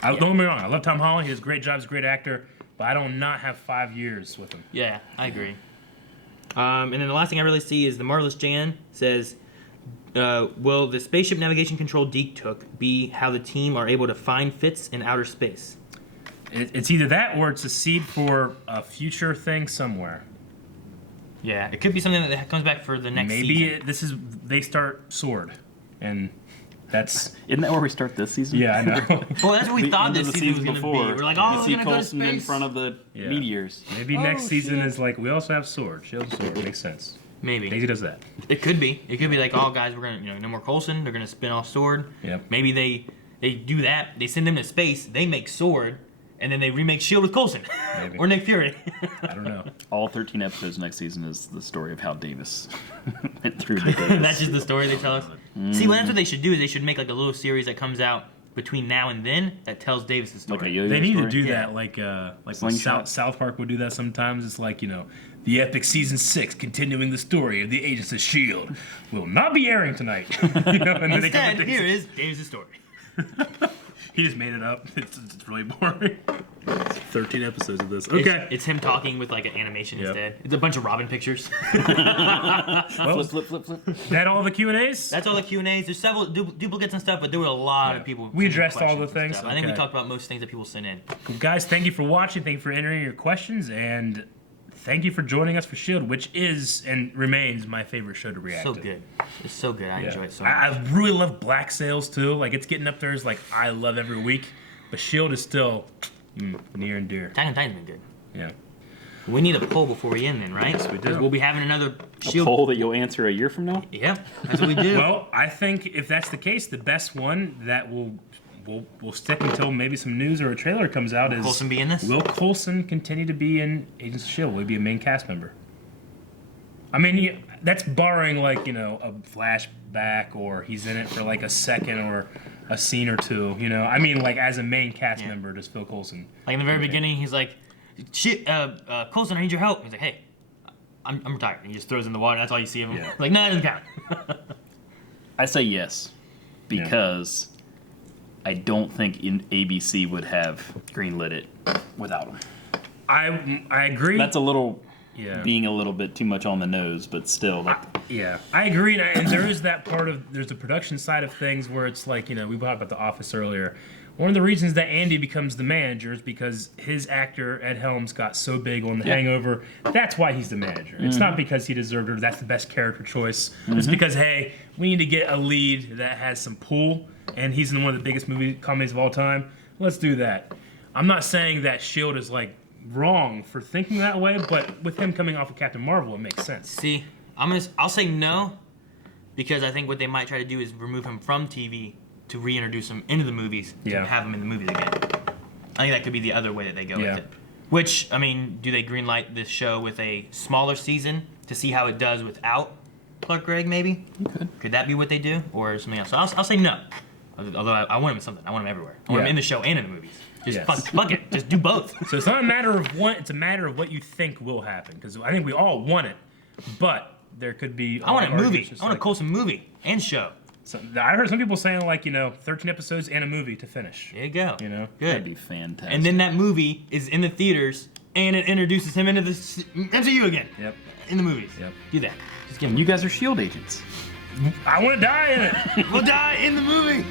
Don't get me wrong, I love Tom Holland. He does a great job, he's a great actor, but I don't not have 5 years with him. Yeah, I agree. And then the last thing I really see is the Marvelous Jan says, will the spaceship navigation control Deke took be how the team are able to find Fitz in outer space? It's either that or it's a seed for a future thing somewhere. Yeah, it could be something that comes back for the next season. Maybe they start S.h.i.e.L.D. and that's... Isn't that where we start this season? Yeah, I know. Well, that's what we thought this season was going to be. We're like, oh, you see we're going to go to Coulson in space. front of the meteors. Maybe next season is like, we also have S.h.i.e.L.D. S.h.i.e.L.D. S.h.i.e.L.D. Makes sense. Maybe. Daisy does that. It could be. It could be like, oh, guys, we're going to, no more Coulson. They're going to spin off S.h.i.e.L.D. Yep. Maybe they do that. They send them to space. They make S.h.i.e.L.D. And then they remake S.h.i.e.L.D. with Coulson. Maybe. Or Nick Fury. I don't know. All 13 episodes next season is the story of how Davis went through the days. That's just the story they tell us. See, well, that's what they should do. Is they should make like a little series that comes out between now and then that tells Davis' story. Like a yo-yo They need story? to do that like when South Park would do that sometimes. It's like, you know, the epic season 6 continuing the story of the Agents of S.h.i.e.L.D. will not be airing tonight. You know, and then they come Instead, with here is Davis' story. He just made it up. It's really boring. 13 episodes of this. Okay. It's him talking with like an animation instead. It's a bunch of Robin pictures. Well, Flip. that all the Q&As? That's all the Q&As. There's several duplicates and stuff, but there were a lot of people. We sending addressed all the questions and things? stuff. I think we Okay. talked about most things that people sent in. Well, guys, thank you for watching. Thank you for entering your questions. And thank you for joining us for S.h.i.E.L.D., which is and remains my favorite show to react So to. good. It's so good. I enjoy it so I much. really love Black Sails, too. Like, it's getting up there as, like, I love every week. But S.h.i.E.L.D. is still near and dear. Attack on Titan's been good. Yeah. We need a poll before we end then, right? Yes, we do. 'Cause we'll be having another A S.h.I.E.L.D. poll that you'll answer a year from now? Yeah, that's what we do. Well, I think if that's the case, the best one that will stick until maybe some news or a trailer comes out is... Coulson be in this? Will Coulson continue to be in Agents of S.h.i.E.L.D.? Will he be a main cast member? I mean, that's barring, like, you know, a flashback or he's in it for, like, a second or a scene or two, you know? I mean, like, as a main cast member, does Phil Coulson... Like in the very beginning, he's like, "Shit, Coulson, I need your help." He's like, "Hey, I'm retired." And he just throws in the water. That's all you see of him. Yeah. Like, no, it doesn't count. I say yes, because I don't think ABC would have greenlit it without him. I agree. That's a little... Yeah. being a little bit too much on the nose, but still. Like, Yeah, I agree, and there is that part of there's the production side of things where it's like, you know, we talked about The Office earlier. One of the reasons that Andy becomes the manager is because his actor Ed Helms got so big on The Hangover. That's why he's the manager. It's not because he deserved it. Or that's the best character choice. It's because, hey, we need to get a lead that has some pull, and he's in one of the biggest movie comedies of all time. Let's do that. I'm not saying that S.h.I.E.L.D. is like wrong for thinking that way, but with him coming off of Captain Marvel, it makes sense. See, I'll say no, because I think what they might try to do is remove him from TV to reintroduce him into the movies to have him in the movies again. I think that could be the other way that they go with it. Which, I mean, do they greenlight this show with a smaller season to see how it does without Clark Gregg, maybe? Could that be what they do? Or something else? So I'll say no. Although I want him in something. I want him everywhere. I want him in the show and in the movies. Just fuck it. Just do both. So it's not a matter of what, it's a matter of what you think will happen. Because I think we all want it, but there could be... I want a movie. I want a Coulson movie and show. So, I heard some people saying like 13 episodes and a movie to finish. There you go. Good. That'd be fantastic. And then that movie is in the theaters, and it introduces him into the MCU again. Yep. In the movies. Yep. Do that. Just give And me. you guys are S.h.i.e.L.D. agents. I want to die in it. We'll die in the movie.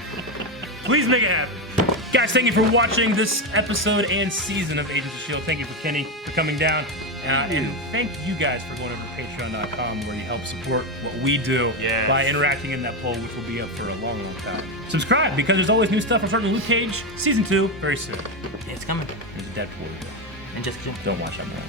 Please make it happen. Guys, thank you for watching this episode and season of Agents of S.h.i.E.L.D. Thank you for Kenny for coming down. And thank you guys for going over to patreon.com where you help support what we do by interacting in that poll, which will be up for a long, long time. Subscribe because there's always new stuff from starting Luke Cage Season 2 very soon. It's coming. There's a Deadpool. And just Don't watch that movie.